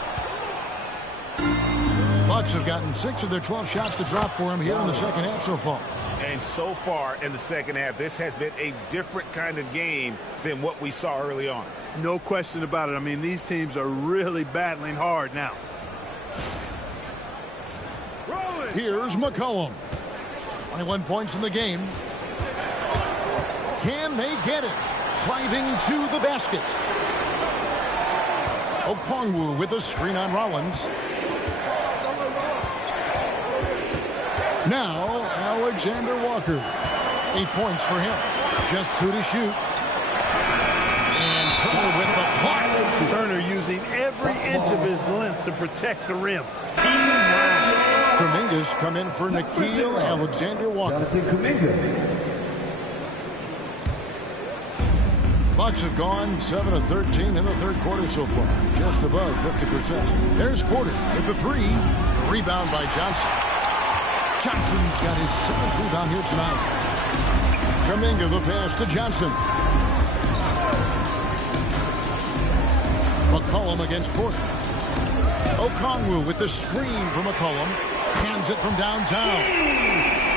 Bucks have gotten 6 of their 12 shots to drop for him here in the second half so far. And so far in the second half, this has been a different kind of game than what we saw early on. No question about it. I mean, these teams are really battling hard now. Here's McCollum. 21 points in the game. Can they get it? Driving to the basket. Okongwu with a screen on Rollins. Now, Alexander Walker. 8 points for him. Just 2 to shoot. And Turner with the block. Turner using every inch of his length to protect the rim. Kuminga's come in for Nickeil Alexander-Walker. Bucks have gone 7 of 13 in the third quarter so far. Just above 50%. There's Porter with the 3. Rebound by Johnson. Johnson's got his 7th rebound here tonight. Kuminga the pass to Johnson. McCollum against Porter. Okongwu with the screen for McCollum. Hands it from downtown.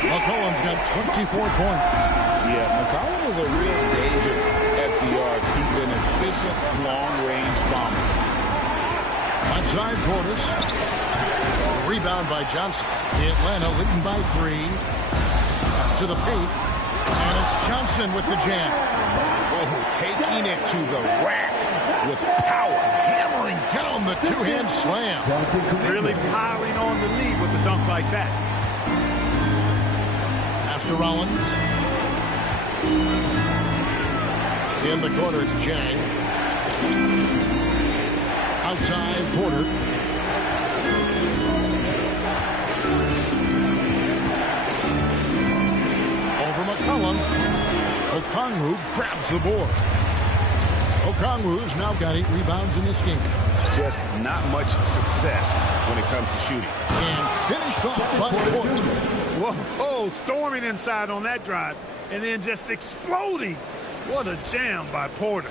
McCollum's got 24 points. Yeah, McCollum is a real danger at the arc. He's an efficient long-range bomber. Outside Portis. Rebound by Johnson. Atlanta leading by 3. To the paint. And it's Johnson with the jam. Oh, taking it to the rack with power. Hammering down the two-hand slam. Really piling on the lead with a dunk like that. After Rollins. In the corner, it's Jang. Outside, Porter. Over McCollum. Okongwu grabs the board. Okongwu's now got 8 rebounds in this game. Just not much success when it comes to shooting. And finished off by Porter. Whoa, storming inside on that drive. And then just exploding. What a jam by Porter.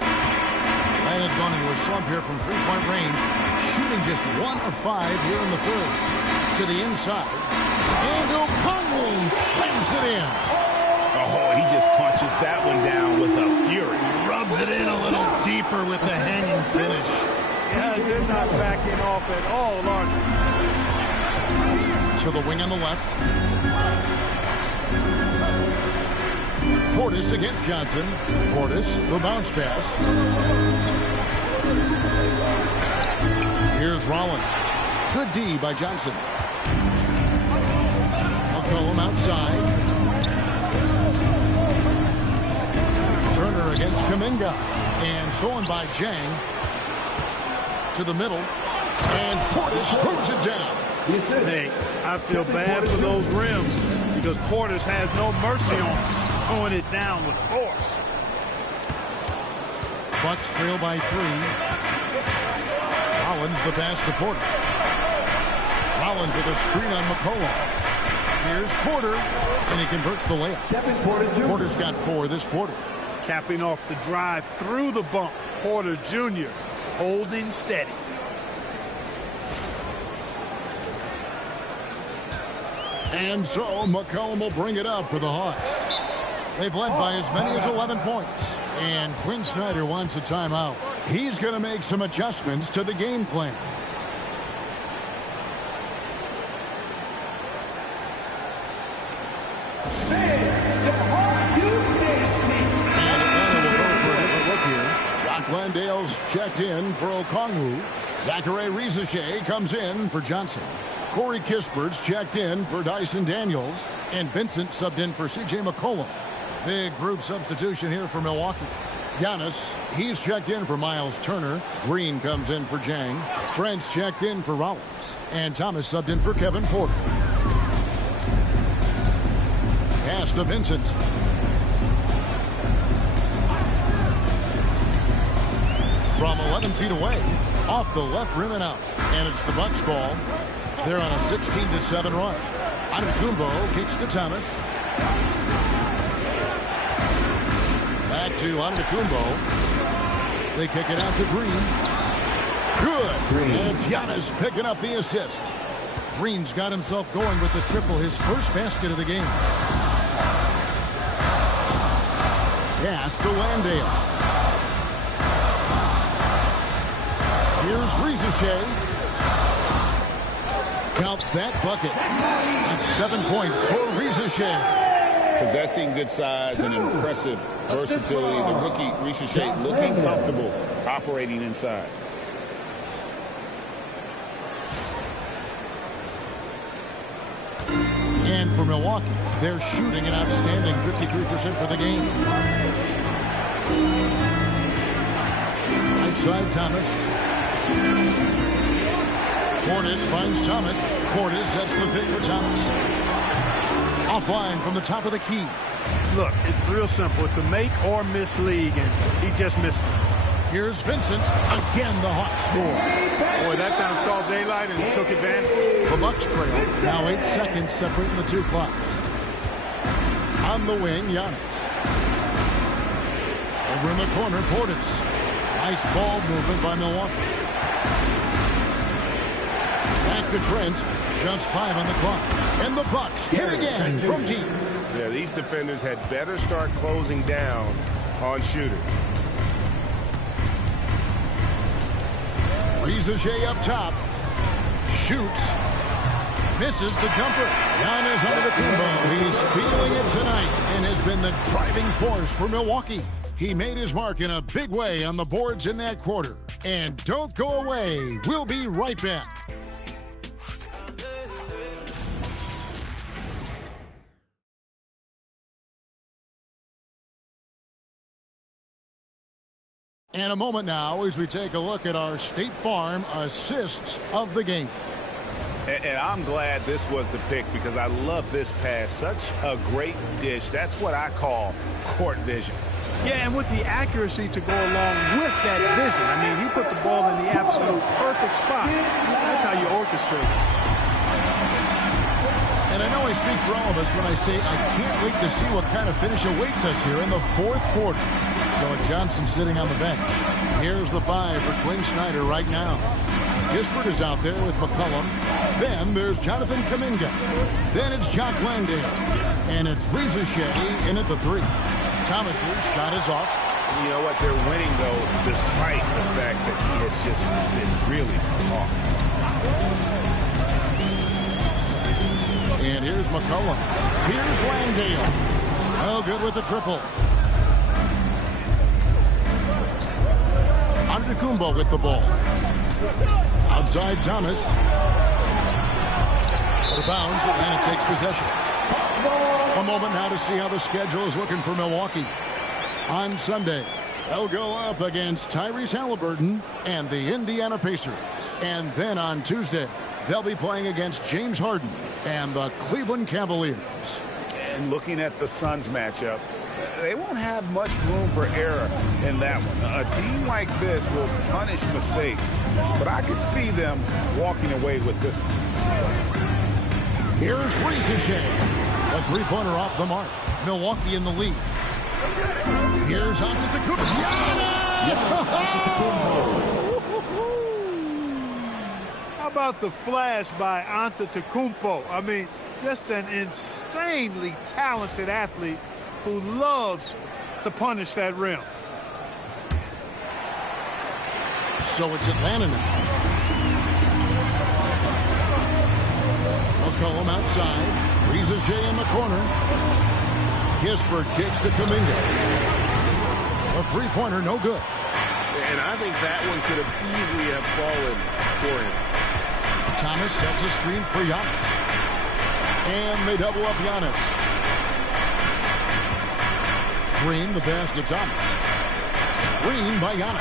Atlanta's gone into a slump here from three-point range. Shooting just 1 of 5 here in the third. To the inside. And Okongwu slams it in. Oh, he just punches that one down with a fury. Rubs it in a little deeper with the hanging finish. Yeah, they're not backing off at all, are they? To the wing on the left. Portis against Johnson. Portis, the bounce pass. Here's Rollins. Good D by Johnson. McCollum outside. Turner against Kuminga. And stolen by Jang. To the middle. And Portis throws it down. Hey, I feel bad for those rims because Portis has no mercy on them, throwing it down with force. Bucks trail by 3. Rollins the pass to Porter. Rollins with a screen on McCollum. Here's Porter, and he converts the layup. Porter's got 4 this quarter. Capping off the drive through the bump, Porter Jr. holding steady. And so McCollum will bring it up for the Hawks. They've led by as many as 11 points. And Quinn Snyder wants a timeout. He's going to make some adjustments to the game plan. Glendale's checked in for Okongwu. Zachary Rizachet comes in for Johnson. Corey Kispert's checked in for Dyson Daniels. And Vincent subbed in for C.J. McCollum. Big group substitution here for Milwaukee. Giannis, he's checked in for Miles Turner. Green comes in for Jang. Trent's checked in for Rollins. And Thomas subbed in for Kevin Porter. Pass to Vincent. From 11 feet away, off the left rim and out. And it's the Bucks ball. They're on a 16-7 run. Antetokounmpo kicks to Thomas. Back to Antetokounmpo. They kick it out to Green. Good. And it's Giannis picking up the assist. Green's got himself going with the triple, his first basket of the game. Pass to Landale. Here's Rizachet. Count that bucket. That's 7 points for Rizachet. Possessing good size and impressive versatility. The rookie Rizachet looking comfortable operating inside. And for Milwaukee, they're shooting an outstanding 53% for the game. Right side, Thomas. Portis finds Thomas. Portis sets the pick for Thomas. Offline from the top of the key. Look, it's real simple. It's a make or miss league, and he just missed it. Here's Vincent. Again, the Hawks score. Boy, that's on Saul Daylight, and he took advantage. The Bucks trail. Now 8 seconds separating the two clocks. On the wing, Giannis. Over in the corner, Portis. Nice ball movement by Milwaukee. Back to Trent. Just 5 on the clock. And the Bucks hit again from deep. Yeah, these defenders had better start closing down on shooting. Rizachet up top. Shoots. Misses the jumper. Giannis Antetokounmpo. He's feeling it tonight and has been the driving force for Milwaukee. He made his mark in a big way on the boards in that quarter. And don't go away. We'll be right back. And a moment now as we take a look at our State Farm assists of the game. And I'm glad this was the pick because I love this pass. Such a great dish. That's what I call court vision. Yeah, and with the accuracy to go along with that vision. I mean, he put the ball in the absolute perfect spot. That's how you orchestrate it. And I know I speak for all of us when I say I can't wait to see what kind of finish awaits us here in the fourth quarter. So Johnson sitting on the bench. Here's the 5 for Quinn Snyder right now. Kispert is out there with McCollum. Then there's Jonathan Kuminga. Then it's Jock Landale. And it's Rizachet in at the 3. Thomas's shot is off. You know what? They're winning, though, despite the fact that he has just been really off. And here's McCollum. Here's Landale. Oh, good with the triple. Antetokounmpo with the ball. Outside Thomas. Out of bounds, Atlanta takes possession. A moment now to see how the schedule is looking for Milwaukee. On Sunday, they'll go up against Tyrese Halliburton and the Indiana Pacers. And then on Tuesday, they'll be playing against James Harden and the Cleveland Cavaliers. And looking at the Suns matchup, they won't have much room for error in that one. A team like this will punish mistakes, but I could see them walking away with this one. Here's Shea. A three-pointer off the mark. Milwaukee in the lead. Here's Antetokounmpo. How about the flash by Antetokounmpo? I mean, just an insanely talented athlete who loves to punish that rim. So it's Atlanta now. McCollum outside. Shea in the corner. Kispert kicks to Kuminga. A three-pointer, no good. And I think that one could have easily have fallen for him. Thomas sets a screen for Giannis. And they double up Giannis. Green, the pass to Thomas. Green by Giannis.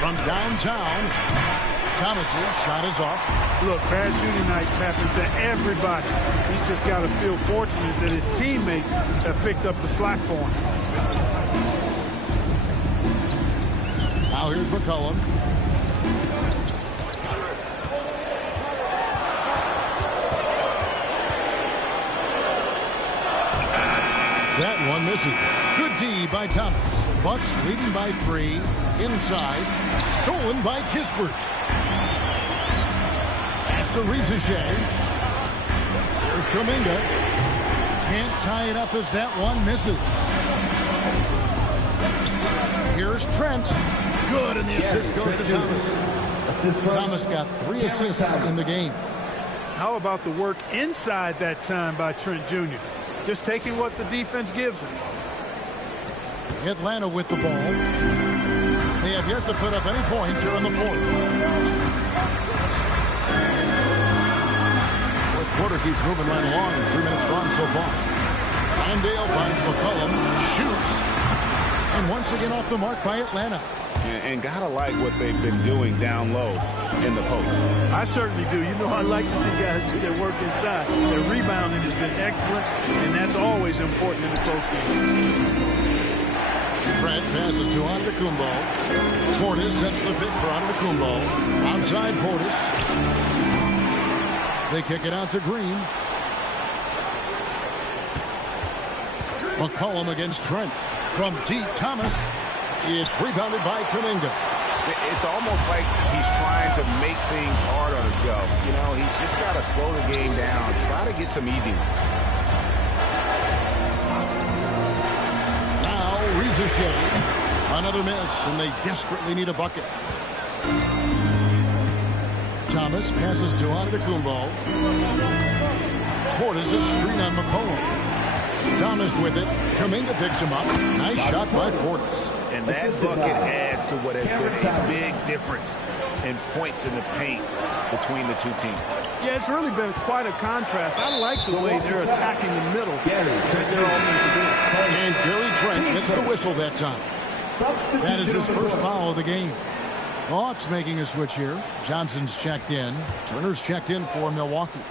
From downtown. Thomas's shot is off. Look, bad shooting nights happen to everybody. He's just got to feel fortunate that his teammates have picked up the slack for him. Now here's McCollum. That one misses. Good D by Thomas. Bucks leading by 3. Inside. Stolen by Kispert. To Shea. There's Kuminga. Can't tie it up as that one misses. Here's Trent. Good, and the assist goes to Thomas. Thomas got 3 assists in the game. How about the work inside that time by Trent Jr.? Just taking what the defense gives him. Atlanta with the ball. They have yet to put up any points here in the fourth. Quarter keeps moving right along. 3 minutes gone so far. Landale finds McCollum, shoots, and once again off the mark by Atlanta. And gotta like what they've been doing down low in the post. I certainly do. You know, I like to see guys do their work inside. Their rebounding has been excellent, and that's always important in the close game. Trent passes to Antetokounmpo. Portis sets the pick for Antetokounmpo. Outside Portis. They kick it out to Green. McCollum against Trent. From deep, Thomas. It's rebounded by Kuminga. It's almost like he's trying to make things hard on himself. You know, he's just got to slow the game down. Try to get some easy ones. Now, Shea. Another miss, and they desperately need a bucket. Thomas passes to Antetokounmpo. Portis a screen on McCollum. Thomas with it. Kuminga picks him up. Nice shot by Portis. And that bucket adds to what has been a big difference in points in the paint between the two teams. Yeah, it's really been quite a contrast. I like the way they're attacking the middle. Their offensive end. And Gary Trent gets the whistle that time. That is his first foul of the game. Hawks making a switch here. Johnson's checked in. Turner's checked in for Milwaukee.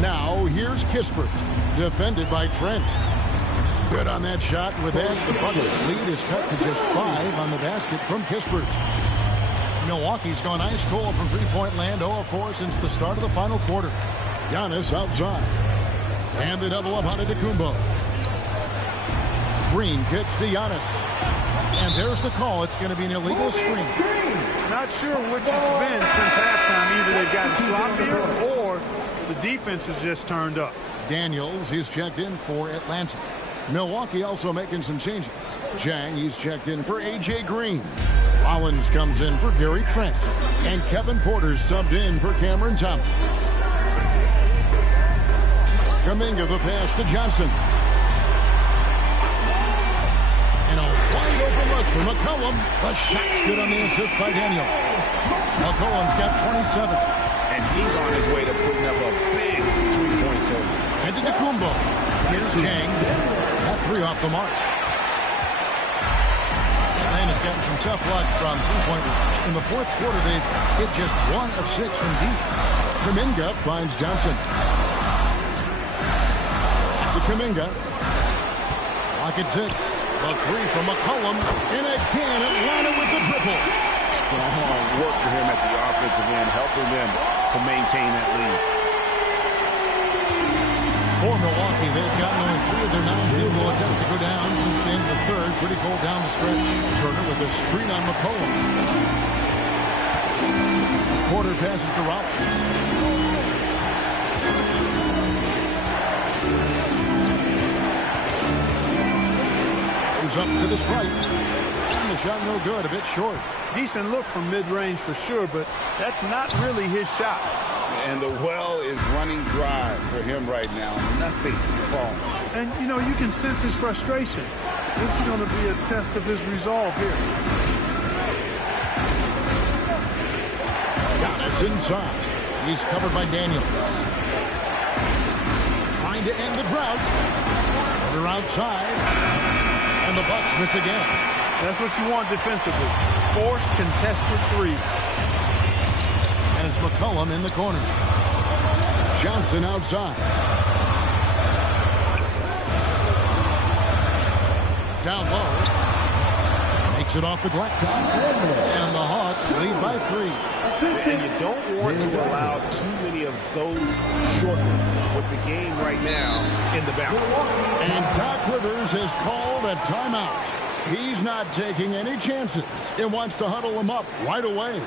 Now here's Kispert, defended by Trent. Good on that shot. With that, the Bucks lead is cut to just 5 on the basket from Kispert. Milwaukee's gone ice cold from three-point land, 0 of 4 since the start of the final quarter. Giannis outside. And the double up Antetokounmpo. Green kicks to Giannis. And there's the call. It's going to be an illegal screen. Not sure which it's been since halftime. Either they've gotten sloppy or the defense has just turned up. Daniels, he's checked in for Atlanta. Milwaukee also making some changes. Jang, he's checked in for A.J. Green. Rollins comes in for Gary Trent. And Kevin Porter's subbed in for Cameron Thomas. Kuminga the pass to Johnson. Wide open look for McCollum. The shot's good on the assist by Daniels. McCollum's got 27. And he's on his way to putting up a big three-point total. And to Kumbo. Here's Chang. That three off the mark. Atlanta's gotten some tough luck from three-point range. In the fourth quarter, they've hit just 1 of 6 from deep. Kuminga finds Johnson. To Kuminga. Lock at 6. The three from McCollum. And again, Atlanta with the triple. Strong work for him at the offensive end, helping them to maintain that lead. For Milwaukee, they've gotten only 3 of their 9 field goal attempts to go down since the end of the third. Pretty cold down the stretch. Turner with a screen on McCollum. Porter passes to Rollins. Goes up to the stripe. And the shot no good, a bit short. Decent look from mid-range for sure, but that's not really his shot. And the well is running dry for him right now. Nothing falling. And, you know, you can sense his frustration. This is going to be a test of his resolve here. Giannis inside. He's covered by Daniels. Trying to end the drought. They're outside. And the Bucks miss again. That's what you want defensively. Force contested threes. And it's McCollum in the corner. Johnson outside. Down low. Makes it off the glass. And the Hawks lead by 3. And you don't want to allow too many of those short ones with the game right now in the balance. And Doc Rivers has called a timeout. He's not taking any chances and wants to huddle them up right away.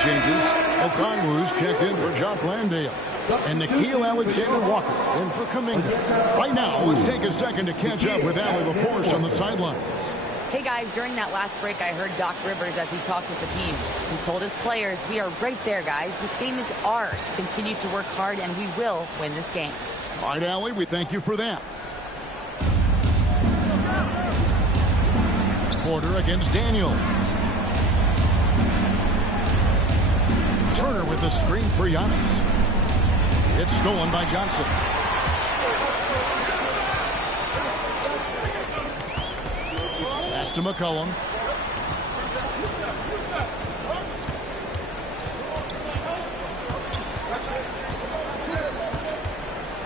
Changes. Okongwu's checked in for Jock Landale. And Nikhil Alexander-Walker in for Kuminga. Right now, let's take a second to catch up with Allie LaForce on the sidelines. Hey guys, during that last break, I heard Doc Rivers as he talked with the team. He told his players, we are right there, guys. This game is ours. Continue to work hard, and we will win this game. All right, Allie, we thank you for that. Porter against Daniels. Turner with the screen for Giannis. It's stolen by Johnson. Pass to McCollum.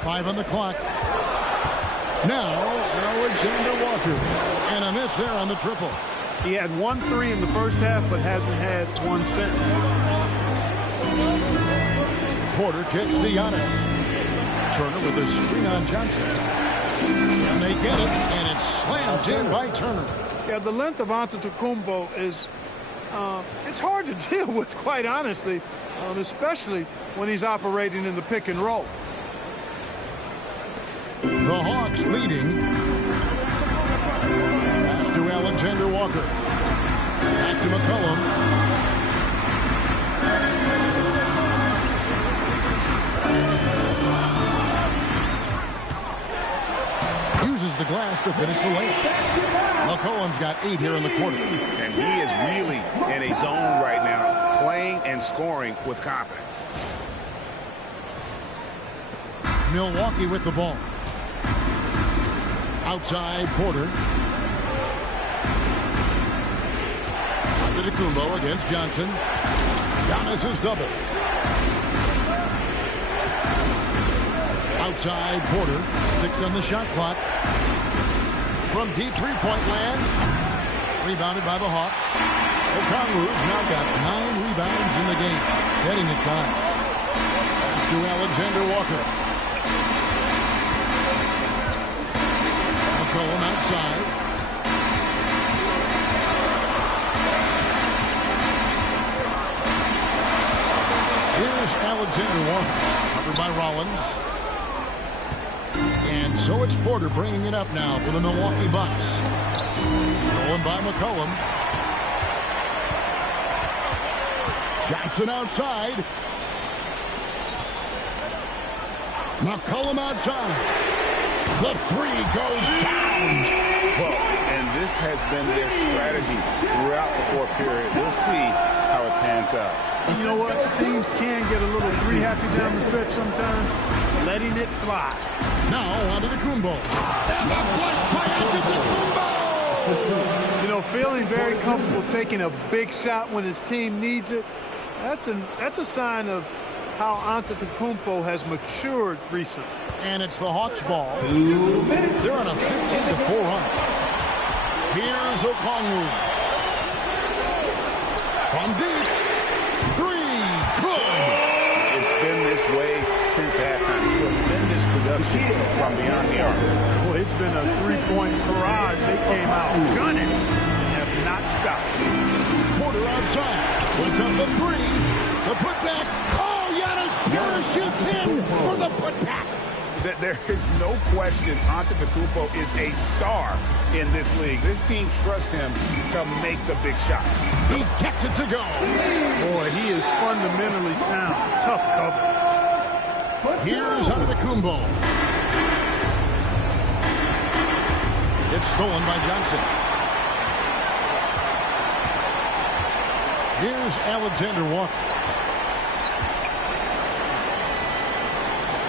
Five on the clock. Now, Alexander Walker. And a miss there on the triple. He had 1 3 in the first half, but hasn't had one since. Porter kicks to Giannis. Turner with a screen on Johnson. And they get it, and it's slammed in by Turner. Yeah, the length of Antetokounmpo is, it's hard to deal with, quite honestly, especially when he's operating in the pick and roll. The Hawks leading. Pass to Alexander Walker. Back to McCollum. Uses the glass to finish the layup. McCollum's got 8 here in the quarter. And he is really in a zone right now, playing and scoring with confidence. Milwaukee with the ball. Outside, Porter. Antetokounmpo against Johnson. Giannis is double. Outside, Porter. 6 on the shot clock. From deep three-point land. Rebounded by the Hawks. Okongwu's now got 9 rebounds in the game. Getting it done. Pass to Alexander Walker. McCollum outside. Milwaukee. Covered by Rollins. And so it's Porter bringing it up now for the Milwaukee Bucks. Stolen by McCollum. Johnson outside. McCollum outside. The three goes down. Well, and this has been their strategy throughout the fourth period. We'll see how it pans out. You know what? Teams can get a little three happy down the stretch sometimes. Letting it fly. Now onto the Kumbo. And the push by Antetokounmpo. You know, feeling very comfortable taking a big shot when his team needs it. That's a sign of how Antetokounmpo has matured recently. And it's the Hawks ball. They're on a 15-4 run. Here's Okongwu. From deep. Three. Good. It's been this way since halftime. Tremendous production from beyond the arc. Well, it's been a three-point barrage. They came out gunning and have not stopped. Porter outside. Puts up the three. The putback. Oh, Giannis parachutes in for the putback. There is no question Antetokounmpo is a star in this league. This team trusts him to make the big shot. He gets it to go. Boy, he is fundamentally sound. Tough cover. Here's Antetokounmpo. It's stolen by Johnson. Here's Alexander Walker.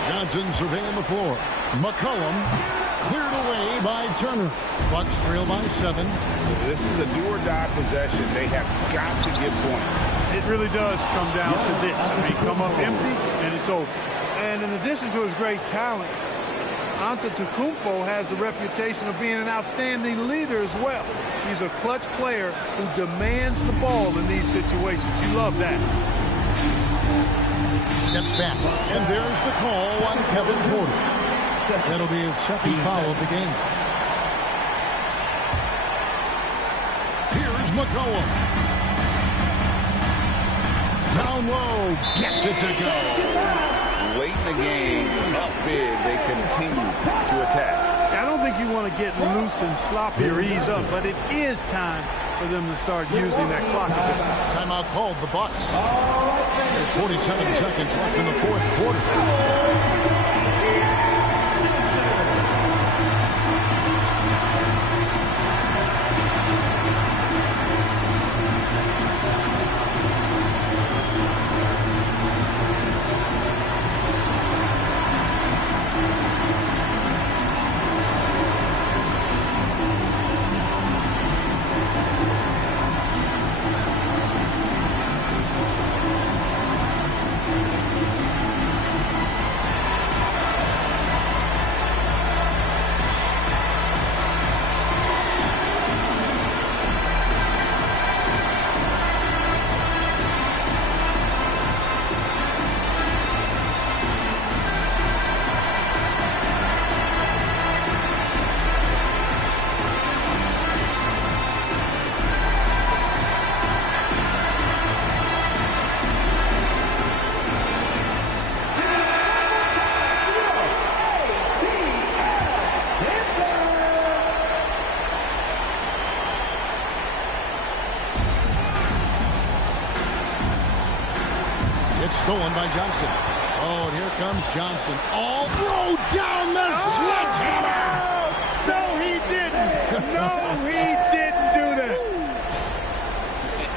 Johnson surveying the floor. McCollum cleared away by Turner. Bucks trail by 7. This is a do-or-die possession. They have got to get points. It really does come down to this. I mean, come up empty, and it's over. And in addition to his great talent, Antetokounmpo has the reputation of being an outstanding leader as well. He's a clutch player who demands the ball in these situations. You love that. Steps back, and there's the call on Kevin Porter. That'll be his second foul of the game. Here's McCollum. Down low, gets it to go. Late in the game, up big, they continue to attack. I don't think you want to get loose and sloppy or ease up, but it is time for them to start using that clock again. Timeout called the Bucks. There's 47 seconds left in the fourth quarter. It's stolen by Johnson. Oh, and here comes Johnson. All throw down the sledgehammer! No, he didn't. No, he didn't do that.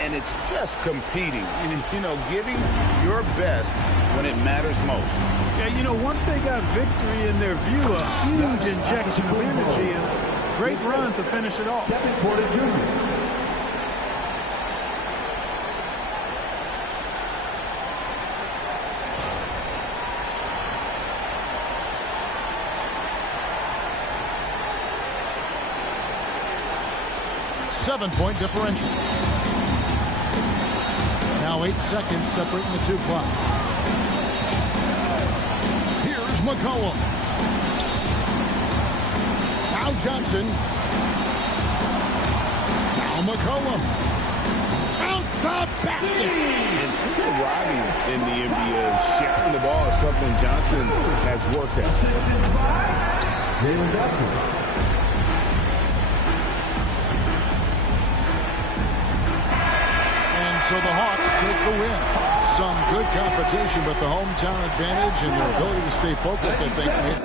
And it's just competing. You know, giving your best when it matters most. Yeah, you know, once they got victory in their view, a huge injection of energy and a great run to finish it off. Kevin Porter Jr. Seven-point differential. Now 8 seconds separating the two clocks. Here's McCollum. Now Johnson. Now McCollum. Count the basket. And since arriving in the NBA, sharing the ball is something Johnson has worked at. And so the Hawks take the win. Some good competition, but the hometown advantage and their ability to stay focused, I think, made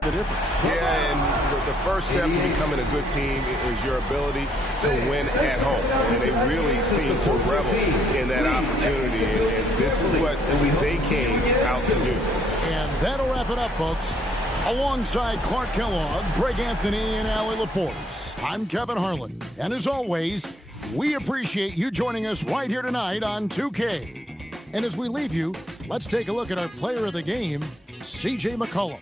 the difference. Yeah, and the first step to becoming a good team is your ability to win at home. And they really seem to revel in that opportunity. And this is what they came out to do. And that'll wrap it up, folks. Alongside Clark Kellogg, Greg Anthony, and Allie LaForce, I'm Kevin Harlan. And as always, we appreciate you joining us right here tonight on 2K. And as we leave you, let's take a look at our player of the game, C.J. McCollum.